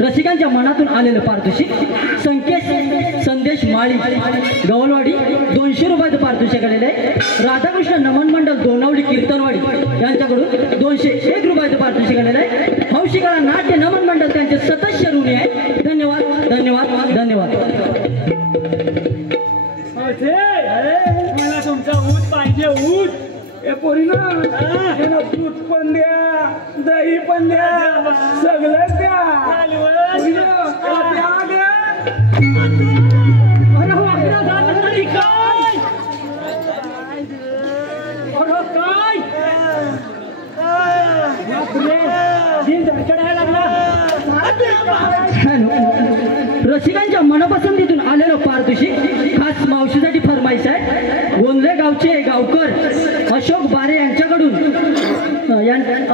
रसिकांच्या मनातून आलेलं पारितोषिक संदेश माळी गवलवाडी 200 रुपयाचं पारितोषिक आलेलं आहे राधाकृष्ण नमन मंडळ दोनावली कीर्तनवाडी यांच्याकडून 201 रुपयाचं पारितोषिक आलेलं मला तुमचा ऊस पाहिजे ऊस. ए पोरीनं यांना दूध पण द्या, दही पण द्या, सगळंच द्या. पोरीनं, याला प्या द्या. अरे वाकडा झाला तरी काय? अरे काय? बापरे, जीव धडधडायला लागला. रसिकांच्या मनपसंतीतून आलेलं पारितोषिक खास मावशीसाठी फरमाईश आहे. गोंधळे गावचे गावकर अशोक बारे यांच्याकडून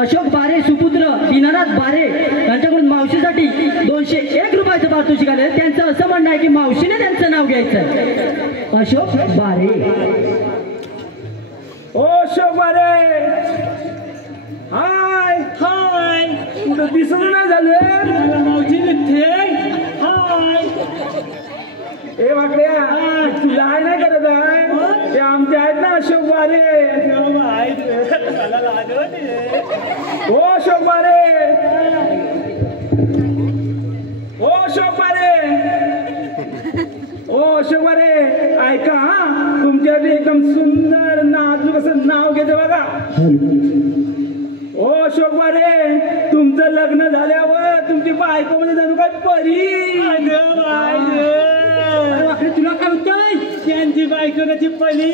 अशोक बारे सुपुत्र दीनानाथ बारे यांच्याकडून मावशीसाठी 201 रुपयाचं पारितोषिक आले. त्यांचं असं म्हणणं आहे की मावशीने त्यांचं नाव घ्यायचं आहे. अशोक बारे. ओ अशोक बारे, हाय हाय. कुठं दिसत नाही झालं. मला मावशी दिसते. हाय. ए वाकड्या, तुला आहे नाही करत आहे. ते आमचे आहेत ना अशोक बारे. मला लाज वाटते. ओ अशोक बारे, ओ अशोक बारे, ओ अशोक बारे, ऐका हा, तुमच्यासाठी एकदम सुंदर नाजूक असं नाव घेते बघा. ओ अशोक बारे, तुमचं लग्न झाल्यावर तुमची बायको म्हणजे जणू काय परी. तुला काय होतंय? त्यांची बायको त्याची पली,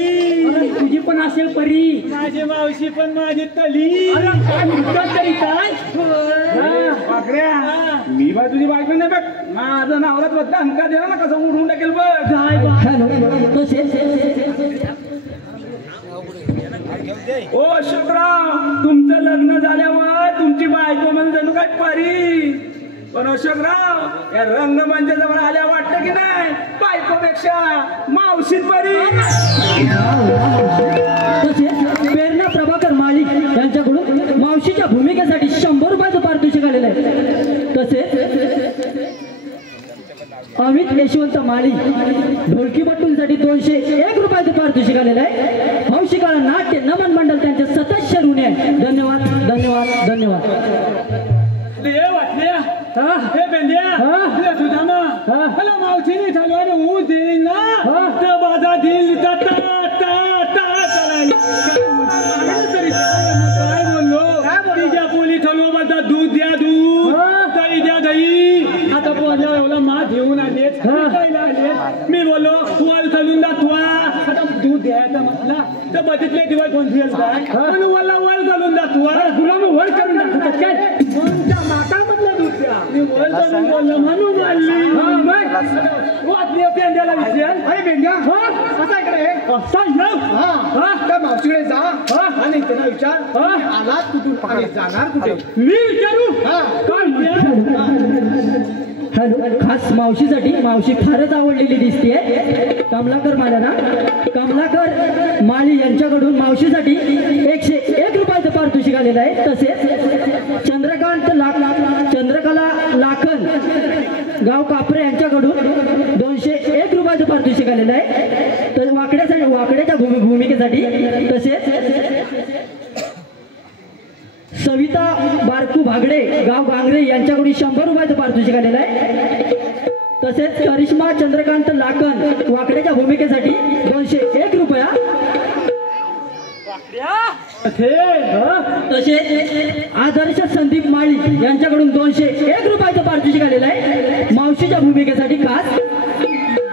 तुझी पण असेल परी. माझी मावशी पण माझी तली. तरी काय वाकड्या, मी बा तुझी बायको नाही बघ. माझं नावलाच बघ अंका दिला ना कसं उडून टाकेल बघ. ओ अशोकराव, तुमचं लग्न झाल्यावर तुमची बायको म्हणजे जणू काय परी. पण अशोकराव, या रंगमंचाजवळ आल्या वाटतं की नाही बायकोपेक्षा मावशीत परी. तसेच प्रेरणा प्रभाकर माळी यांच्याकडून मावशीच्या भूमिकेसाठी 100 रुपयाचं पारितोषिक आलेलं आहे. तसेच अमित यशवंत माळी ढोलकी बट्टूंसाठी 201 रुपयाचं पारितोषिक आलेलं आहे. हौशिकाला नाट्य नमन मंडळ त्यांचे सतत ऋण आहे. धन्यवाद धन्यवाद धन्यवाद. वाटल्या हे बेंद्या तुझा ना. हॅलो मावशीने चालू आहे ऊस देईल ना तर माझा दिल काय बोललो. तिच्या पोली ठेवलो माझा दूध द्या दूध, दही द्या दही. आता पोहल्या एवढा मास घेऊन आले मी बोललो वल चालून दाखवा. आता दूध द्यायचा म्हटला तर बघितले दिवस कोण फिरेल काय वल्ला वल घालून दाखवा. तुला मग वर करून दाखवतात काय माता मधला दूध द्या. मी वर चालून बोललो म्हणून आली. वाटली पेंड्याला विषय अरे पेंड्या असा इकडे त्या मावशीकडे जा आणि त्यांना विचार आलात कुठून आणि जाणार कुठे. मी विचारू हॅलो, खास मावशीसाठी. मावशी फारच आवडलेली दिसते. कमलाकर माळ्यांना कमलाकर माळी यांच्याकडून मावशीसाठी 101 रुपयाचं पारितोषिक आलेलं आहे. तसेच चंद्रकला लाखन गाव कापरे यांच्याकडून 201 रुपयाचं पारितोषिक आलेलं आहे. तर वाकड्याच्या भूमिकेसाठी. तसेच सविता बारकू भागडे गाव गांगरे यांच्याकडून 100 रुपयाचं पारितोषिक आलेलं आहे. तसेच करिश्मा चंद्रकांत लाखन वाकड्याच्या भूमिकेसाठी 201 रुपया. तसेच आदर्श संदीप माळी यांच्याकडून 201 रुपयाचं पारितोषिक आलेलं आहे. मावशीच्या भूमिकेसाठी खास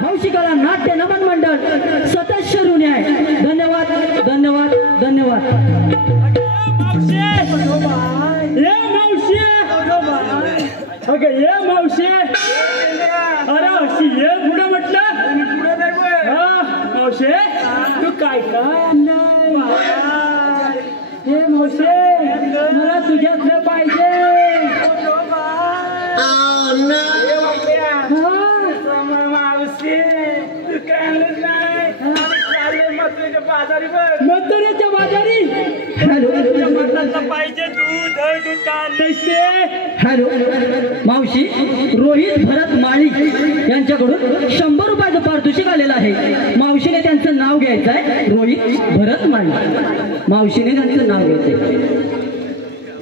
हौशिकाला नाट्य नमन मंडळ सतत ऋणी आहे. धन्यवाद धन्यवाद धन्यवाद. ये मावशी अरे अशी ये पुढे म्हटलं पुढे नाही मावशे तू काय काय आणलंय. हे मावशे मला तुझ्यातलं पाहिजे. मावशी तू काय आणलंच नाही. मथुरेच्या बाजारी पाहिजे दूध दूध काय. हॅलो, मावशी रोहित भरत माळी यांच्याकडून 100 रुपयाचं पारितोषिक आलेलं आहे. मावशीने त्यांचं नाव घ्यायचं आहे. रोहित भरत माळी. मावशीने त्यांचं नाव घ्यायचंय.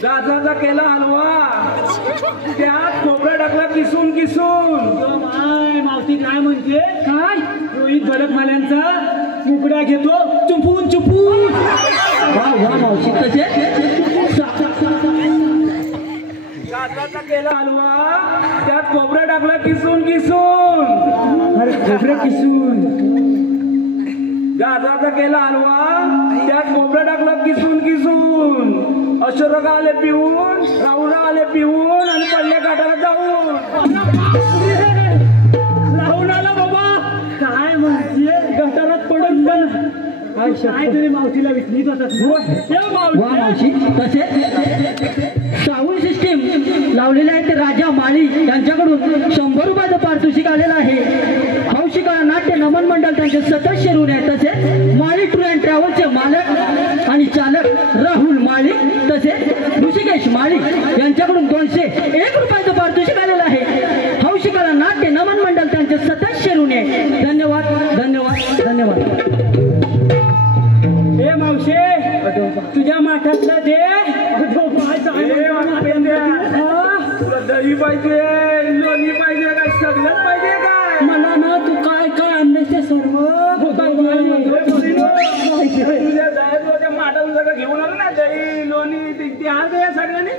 गाजराचा केला हलवा त्यात खोबरं टाकला किसून मावशी काय म्हणते काय रोहित भरतमाल्यांचा मुकडा घेतो चुपून वा वा मावशी कसे गाजराचा केला हलवा त्यात खोबरं टाकलं किसून अरे खोबरं किसून गाजराचा केला हलवा त्यात खोबरं टाकलं किसून अशोक आले पिऊन राहुरा आले पिऊन आणि पडले काठाला जाऊन राहून आला बाबा काय म्हणते गटारात पडून काय तरी मावशीला विचलित होतात वा मावशी तसे साऊंड सिस्टीम लावलेले आहे ते राजा माळी यांच्याकडून 100 रुपयाचं पारितोषिक आलेलं आहे. हौशिका नाट्य नमन मंडळ त्यांचे सदस्य ऋण आहे. तसे माळी टूर अँड ट्रॅव्हलचे मालक आणि चालक राहुल माळी तसे ऋषिकेश माळी यांच्याकडून 201 रुपयाचं पारितोषिक आलेलं आहे. हौशिकाला नाट्य नमन मंडळ त्यांचे सदस्य ऋण आहे. धन्यवाद धन्यवाद धन्यवाद. हे मावशे तुझ्या माठातलं दे तुला दही पाहिजे लोणी पाहिजे काय सगळंच पाहिजे काय मला ना तू काय काय आणलंस ते सर्व तुझ्या दह्याच्या माठातून सगळं घेऊन आलं ना दही लोणी ते आज दे सगळ्यांनी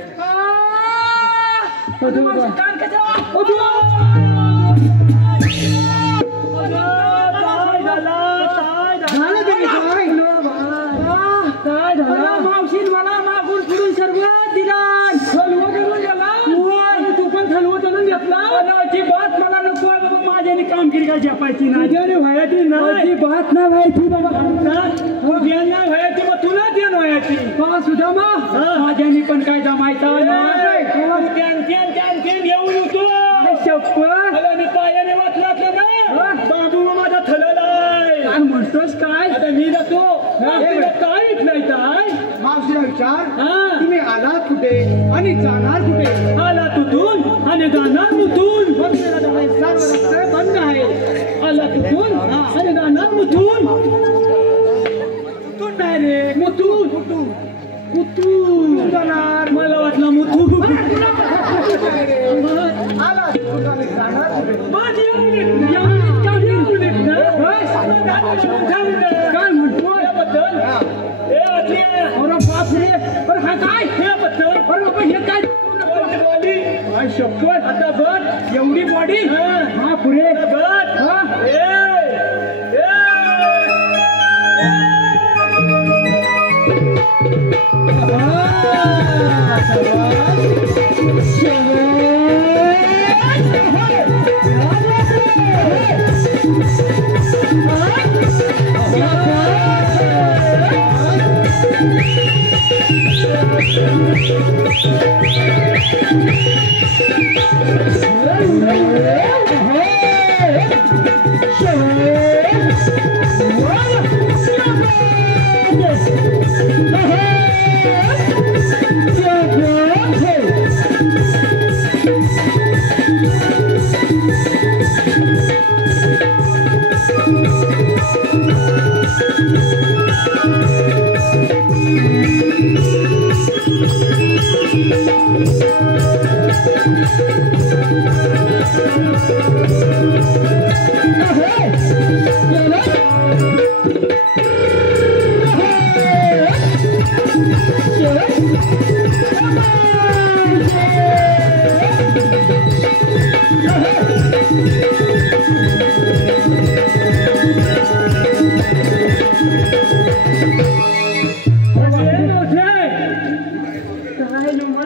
मावशी मला मागून फिरून सर्व दिला तू पण ठलवत आणून घेतला अजिबात मला नको माझ्याने कामगिरी काय जपायची नाही व्हायची नाही बात नाही व्हायची बाबा नाही व्हायची मग तुला देण व्हायची सुद्धा मग माझ्याने पण काय जमायचं येऊन होतो पायाने वाचला ना बाबू माझा थललाय काय म्हणतोस काय आता मी जातो काय इथलाय काय मावशीला विचार तुम्ही आलात कुठे आणि जाणार कुठे? आला तुतून आणि जाणार मुतून सर्व रस्ते बंद आहे. आला तुतून आणि जाणार मुतून कुठून नाही रे मुतून कुठून जाणार? मला वाटलं मुतू आला कुठं आणि जाणार कुठे? काय म्हणतो याबद्दल बापरे अरे हा काय याबद्दल अरे बाबा हे काय शपथ आता बघ एवढी बॉडी हा पुढे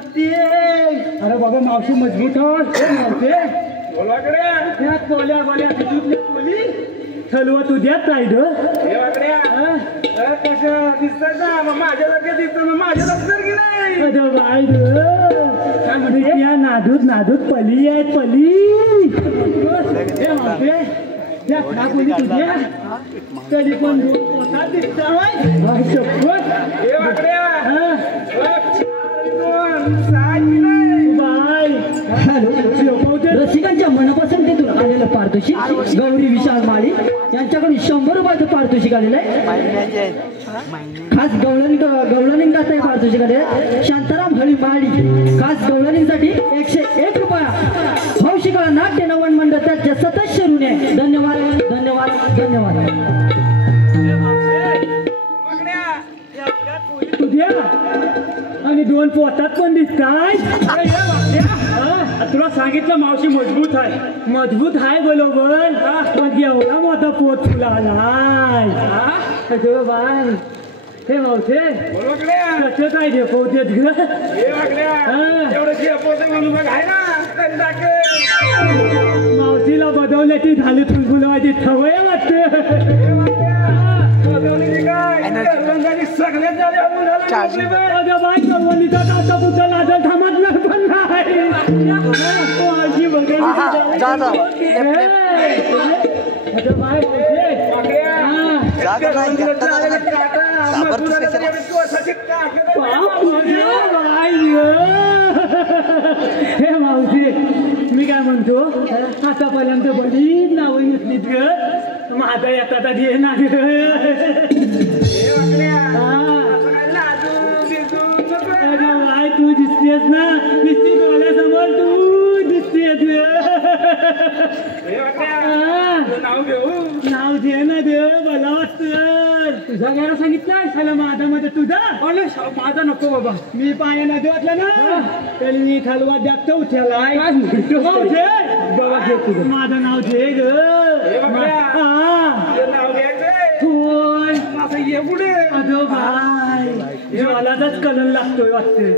अरे बाबा मावशी मजबूत त्यात बोल्या बोली ठलवत उद्यात राहिलं कसं दिसतंय ना मग माझ्यासारखं दिसतं मग माझ्या दफ्तर की नाही काय म्हणते या नादूत पली आहेत पली तुझ्या तरी पण रसिकांच्या मनपसंतीतून आलेला आलेलं पारितोषिक गौरी विशाल माळी यांच्याकडून 100 रुपयाचं पारितोषिक आलेलं आहे. खास गवळणींग गाता पारितोषिक आले शांताराम हळी माळी खास गवळणींसाठी 101 रुपया. हौशिका नाट्य नवन मंडळ त्याच्या सदस्य ऋण आहे. धन्यवाद धन्यवाद धन्यवाद. आणि 2 पोटात पण दिसताय. तुला सांगितलं मावशी मजबूत आहे. मजबूत आहे बरोबर पण एवढा मोठा पोट तुला आलाय. बाय हे मावशे कसं काय झेपवतेत ग. मावशीला बदवल्याची झाली फुलफुलवायची सवय वाटते. हे मावशी मी काय म्हणतो आतापर्यंत बरीच नावं घेतलीत ग. माझा येतात घे ना तू दिसतेस ना दिसती डोळ्यासमोर तू दिसतेस. नाव दे ना दे मला वाटतं तुझा घ्यायला सांगितलं साला माझा मध्ये तुझा माझा नको बाबा. मी पाया नदी वाटलं ना तरी मी खालवा द्यागतो उठ्याला माझं नाव दे ग. अगं बाय ज्वालाचाच कलर लागतोय वाटतं.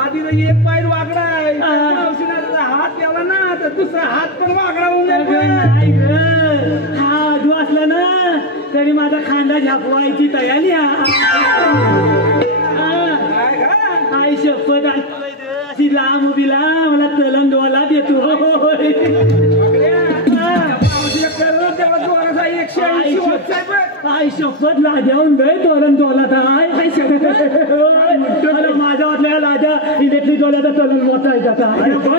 आधी एक पाय वाकडा आहे हात ठेवला ना तर दुसरा हात पण वाकडा होऊन नाही ग. हा अधू असला ना तरी माझा खांदा झापवायची तयारी. आई शपथ अशी लांब उभी लांब मला तलन डोला देतो. आई शपथ लाजावून गय तोरण डोला आई शपथ माझ्या वाटल्या लाजा इलेक्ट्रिक डोल्याचा तलन मोठा आहे त्याचा.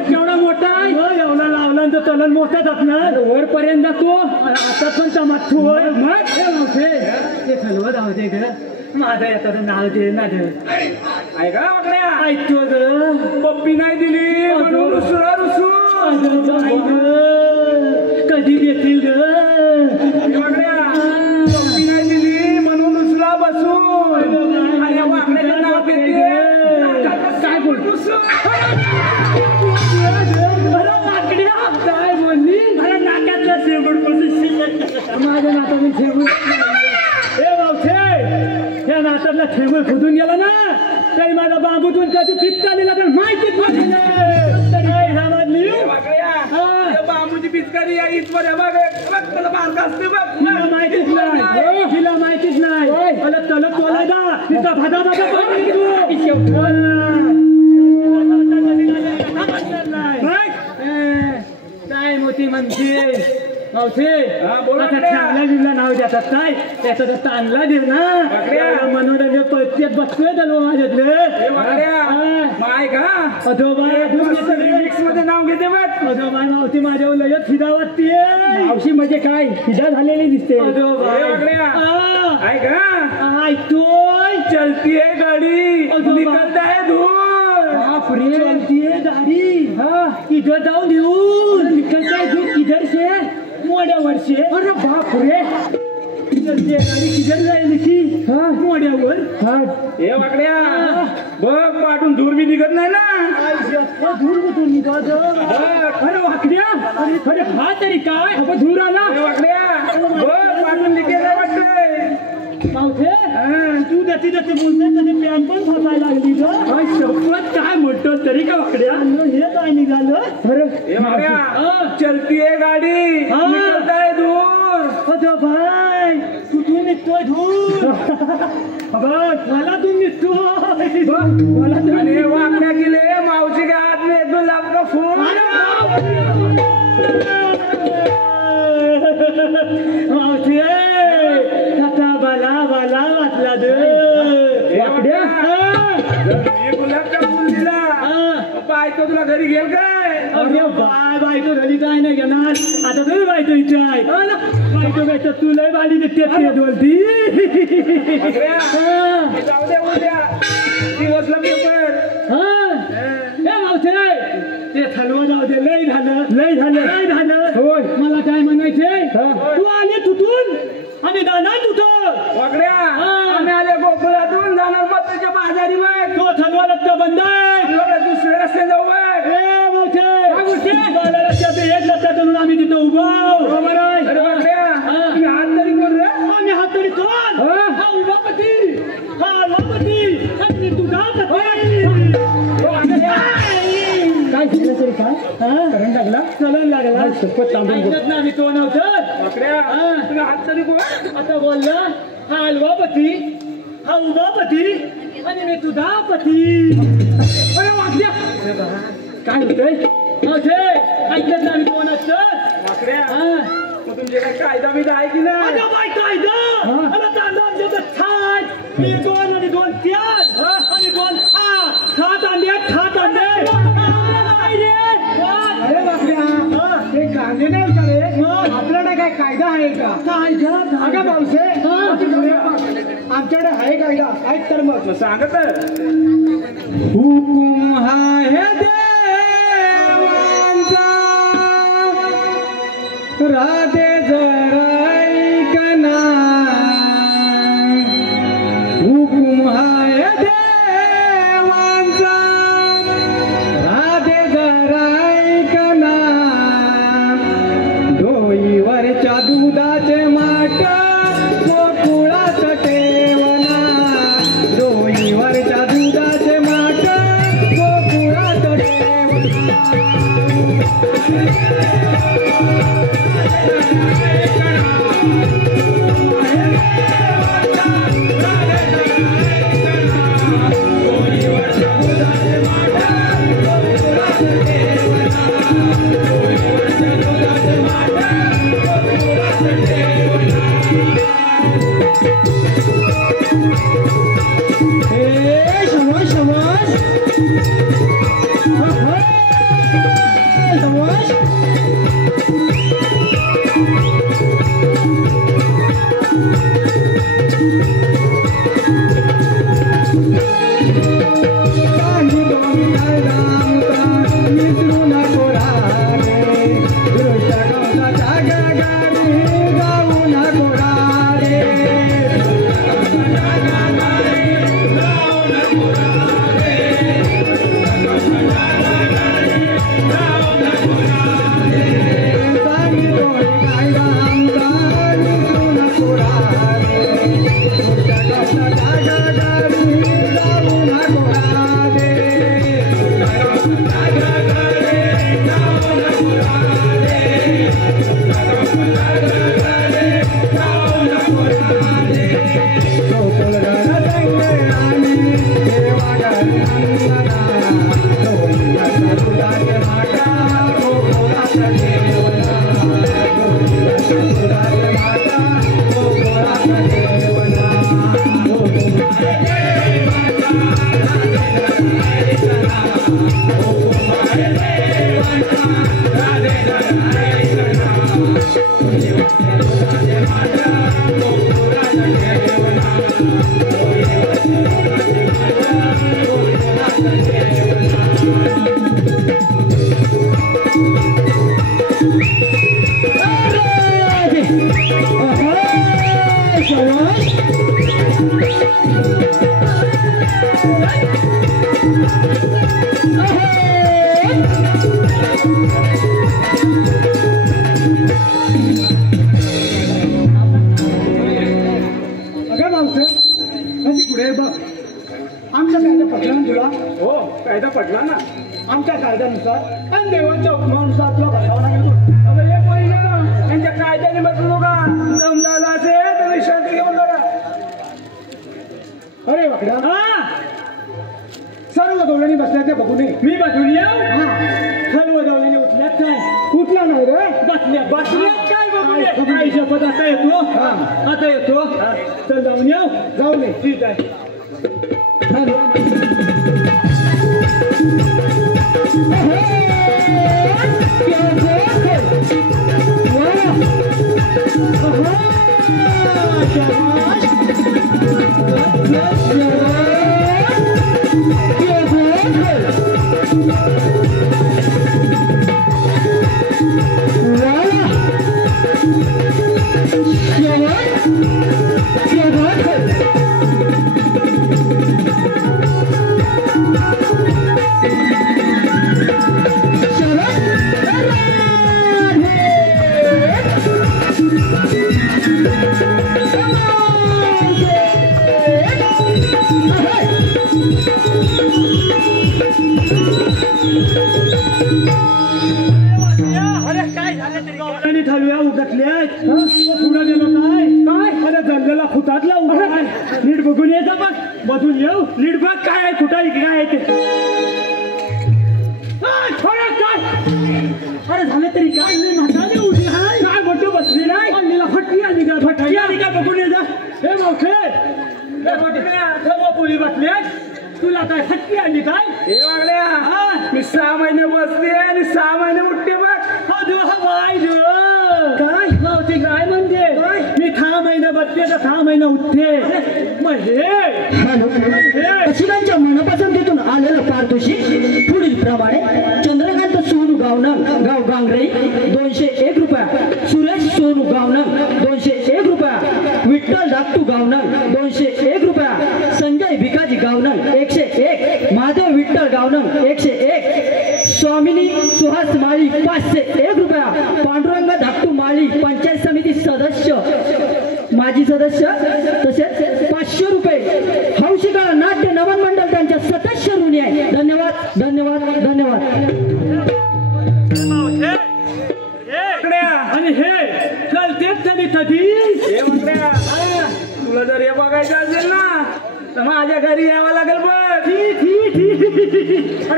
केवढा मोठा आहे एवढा लावला तर तलन मोठाच असणार वरपर्यंत जातो. आता पण टमाटो मग ते खलवत राहू दे ग. माझा येतात नाव दे ना दे ऐकतो ग. पप्पी नाही दिली रुसू कधी देतील ग. पप्पी नाही दिली म्हणून रुसला बसून नाव काय बोलतो काय बोलली मला नाकातला शेवट माझ्या नाताला शेवट. हे मावशे या नातातला ठेवळ फुटून गेला ना तरी माझा बांबूतून कधी पिचकारीला तर माहितीच बांबूची पिचकारी माहितीच नाही तिला माहितीच नाही. तलत तोलायला तिचा भादा काय मोठी म्हणते मावशे आता नाव देतात काय त्याचं तर ताणला दे ना मनोरंजन प्रत्येक बसतोय त्याला माझ्यातले माय का मिक्स मध्ये नाव घेते अजो माय मावशी माझ्यावर लगेच फिदा वाटते. मावशी म्हणजे काय फिदा झालेली दिसते. ऐकतोय चलतीये गाडी निकलता है धूल. चलतीये गाडी इधर जाऊन देऊन निकलताय दूध किधर से मोड्यावर से. अरे बाप रे गाडी किधर जाईल की मोड्यावर. हे वाकड्या बघ पाठून धूर बी निघत नाही ना. धूर कुठून निघत. अरे वाकड्या अरे हा तरी काय धूर आला. वाकड्या बघ पाठून निघेल वाटतंय. मावशे तू त्याची त्याची बोलते त्याची पॅन पण फसायला लागली ग. शपथ काय म्हणतो तरी का वाकड्या हे काय निघालं. अरे चलतीये गाडी निकलताय धूर. अगं भाई कुठून निघतोय धूर. मला तू निघतोय मला वाकड्या गेले मावशी के हात में 2 लाख का फोन. मावशी आता बाला बाला वाटला दे वाकड्या बायको तुला घरी घेल काय अरे बायको घरी काय नाही घेणार आता तुम्ही बायको इच्छा आहे बायको काय तर तुला बाली देते बोलती जाऊ दे उद्या दिवसला पेपर ते थलवं जाऊ दे लय झालं होय मला काय म्हणायचे तू आले तुटून आणि दाना तुटं वाकड्या आम्ही आले गोकुळातून जाणार मग बाजारी मग तो थलवा रस्ता बंद आहे दुसऱ्या रस्ते जाऊ मला रस्त्यात एक रस्त्यातून आम्ही तिथं उभा बरोबर आहे अरे वाकड्या तुम्ही हात तरी कोण रे आम्ही हात तरी कोण हा उभापती हा हलवापती आणि तुझा काय झालं तरी काय करंट लागला चलन लागला शपथ लांबून आम्ही तो नव्हतं वाकड्या तुम्ही हात तरी कोण आता बोलला हा हलवापती हा उभापती आणि मी तुझा पती अरे वाकड्या काय होतंय ऐकलं ना आम्ही कोण असतं वाकड्या मग तुमचे काय कायदा बिदा आहे की नाही मी दोन आणि दोन त्याग आणि दोन खात आणले अरे बापऱ्या ते कांदे नाही विचारे आपल्याकडे काय कायदा आहे का अगं मावसे आमच्याकडे आहे कायदा ऐक तर मग सांगत हुकुम आहे राधे जराईकना हुकुम आहे देवांचा राधे जराईकना डोईवरच्या दुधाचे माठ गोकुळात ठेवना डोईवरच्या दुधाचे माठ गोकुळात ठेवना कायदा पडला ना आमच्या कायद्यानुसार आणि देवांच्या हुकुमानुसार तुला बघावं लागेल. अगं हे पहिलं त्यांच्या कायद्याने बसू नका दम झाला असेल तर विश्रांती घेऊन जरा. अरे वाकड्या सर्व गवळणी बसल्याचे बघू नये. मी बघून येऊ सर्व गवळणी उठल्यात काय कुठला नाही रे बसल्यात काय बघून ये काय शपथ आता येतो चल जाऊन येऊ जाऊ नये. ठीक आहे थालव्या उगतल्या पुढे गेलो काय अरे जल्लेला खुतातला उभा नीट बघून येत बघ बघून येऊ नीट बघ काय आहे कुठं इकडे आहे ते अरे झालं तरी काय म्हातारी उभी आहे काय मोठं बसली नाही अल्लीला फटकी आली का फटकी आली का बघून ये जा हे मोठे पोली बसले तुला काय फटकी आली काय हे वागल्या मी 6 महिने बसले आणि 6 महिने उठते बघ काय मावती काय म्हणते मी 6 महिने बसते तर 6 महिने उठते मग हे रसिकांच्या मनपसंतीतून आलेलं पारितोषिक पुढील प्रमाणे चंद्रकांत सोनू गाव गांगरे 201 रुपया, सुरेश सोनू गावनंग 201 रुपया, विठ्ठल धाकटू गावनंग 201 रुपया, संजय भिकाजी गावनंग 101, महादेव विठ्ठल गावनंग 101, स्वामिनी सुहास माळी 501 रुपया, पांडुरंग धाकटू माळी पंचायत समिती सदस्य माजी सदस्य तसेच 500 रुपये हौशिका नाट्य नवन मंडळ त्यांच्या सदस्य ऋणी आहे. धन्यवाद धन्यवाद धन्यवाद. आणि हे चलतेच तरी कधी हे वागल्या तुला जर हे बघायचं असेल ना तर माझ्या घरी यावं लागेल बघ.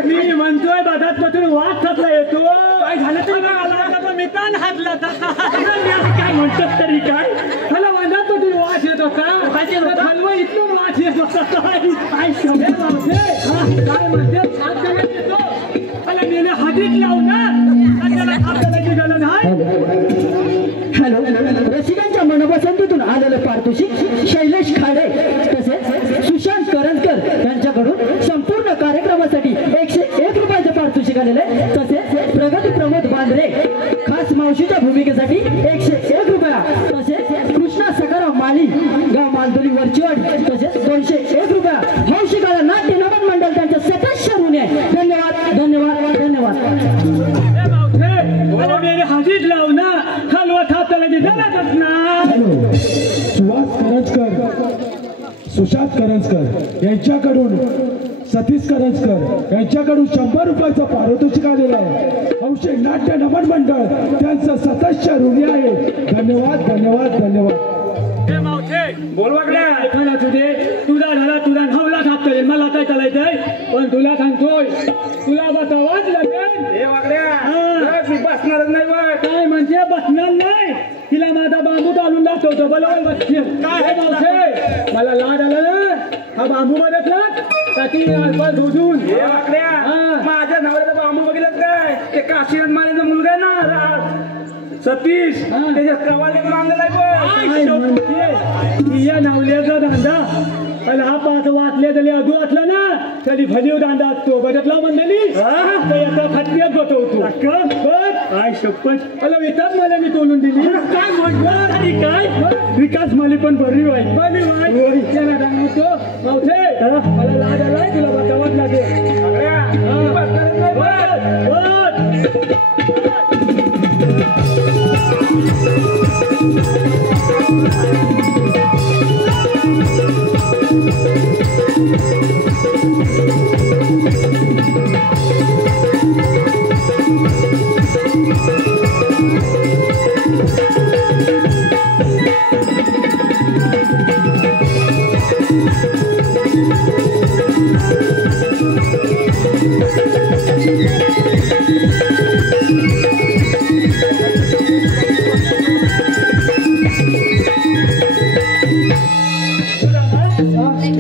मी म्हणतोय बाधात मधून वाद थकला येतो काय झालं तरी आला मी ताण हातला काय म्हणतात तरी काय मला वादात मधून वाद येतो का हलवा इथून वाद येतो काय म्हणते मला मेले हातीत लावू ना आपल्याला नाही. हॅलो, रसिकांच्या मनपसंतीतून आलेलं पारितोषिक शैलेश खाडे तसेच सुशांत करंजकर यांच्याकडून संपूर्ण कार्यक्रमासाठी 101 रुपयाचं पारितोषिक आलेलं आहे. तसेच प्रगती प्रमोद बांद्रे खास मावशीच्या भूमिकेसाठी 101 रुपया, तसेच कृष्णा सकाराम माली गाव मालदोली वरचीवाडी तसेच 201 रुपया हौशिकाला नाट्य नवन मंडळ त्यांच्या सदस्य ऋणी आहे. धन्यवाद धन्यवाद धन्यवाद. मेरे हाजीत लावू ना हलवा थापताला दिलाच ना. सुहास करंजकर, सुशांत करंजकर यांच्याकडून सतीश करंजकर यांच्याकडून 100 रुपयाचं पारितोषिक आलेलं आहे. हौशी नाट्य नमन मंडळ त्यांचं सदस्य ऋणी आहे. धन्यवाद धन्यवाद धन्यवाद. बोल वागल्या ऐका ना तुझे तुझा झाला तुझा 9 लाख हप्ता मला काय चालायचंय पण तुला सांगतोय तुला बतावाच लागेल. हे वागल्या मी बसणारच नाही बघ. काय म्हणजे बसणार नाही तिला माझा बांबू चालून दाखवतो बरोबर बसशील काय मावशे मला लाड आला ना हा बांबू बघितला साठी धुजून हे वागल्या माझ्या नवऱ्याचा बांबू बघितलं काय ते काशीनाथ मानेचा मुलगा आहे ना सतीश त्याच्या कवालीतून आणलेला आहे. या नावल्याचा धंदा पण हा पाच वाचले तरी अधू वाचला ना तरी भजीव दांडा असतो बघितला म्हणलेली याचा फटक्यात बसवतो काय शपथ मला विकास मला मी तोलून दिली काय म्हटलं तरी काय विकास मला पण बरी वाईट मला लाज आलाय तुला बसावाच लागेल.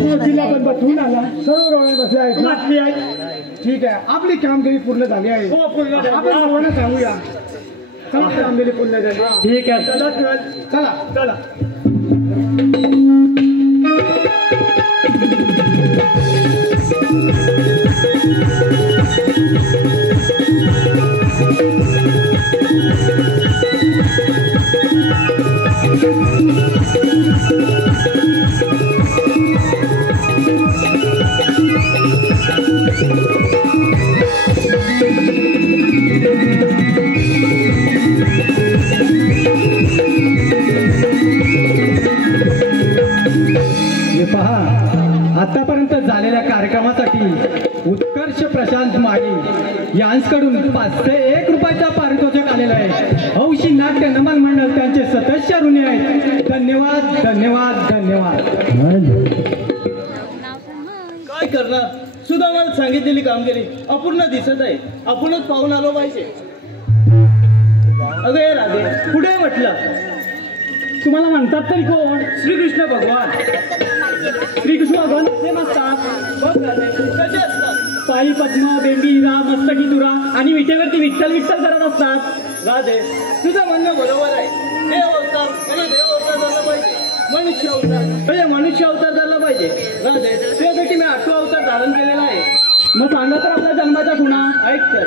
मोठीला पण बसवून आला सर्व बसले आहेत. आहे ठीक आहे आपली कामगिरी पूर्ण झाली आहे. हो, पूर्ण झाली. आपण सर्वांना सांगूया. चला कामगिरी पूर्ण झाली. ठीक आहे. चला चला. आतापर्यंत झालेल्या कार्यक्रमासाठी उत्कर्ष प्रशांत माळी यांच्याकडून 501 रुपयाचा पारितोषिक आलेला आहे. हौशी नाट्य नमन मंडळ त्यांचे सदस्य ऋणी आहेत. धन्यवाद धन्यवाद धन्यवाद. काय करणार, सुदामाला सांगितलेली कामगिरी अपूर्ण दिसत आहे. आपणच पाहून आलो पाहिजे. अगं हे राधे पुढे म्हटलं. तुम्हाला म्हणतात तरी कोण? श्रीकृष्ण भगवान. श्रीकृष्ण भगवान कसे नसतात? कसे असतात? पायी पद्म, बेंबी हिरा, मस्तकी तुरा आणि विटेवरती विठ्ठल विठ्ठल करत असतात. राधे तुझं म्हणणं बरोबर आहे. देव अवतार म्हणजे देव अवतार झाला पाहिजे. मनुष्य अवतार म्हणजे मनुष्य अवतार झाला पाहिजे. राधे त्यासाठी मी 8 अवतार धारण केलेला आहे. मग सांगा तर आपल्या जन्माच्या खुणा. ऐक तर.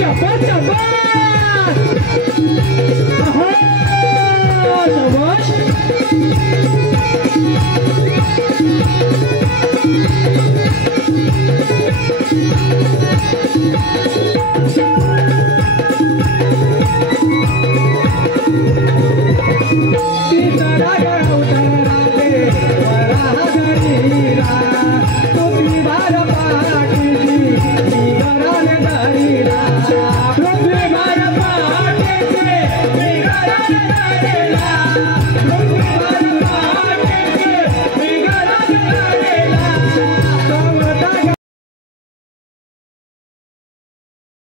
Chapa, chapa!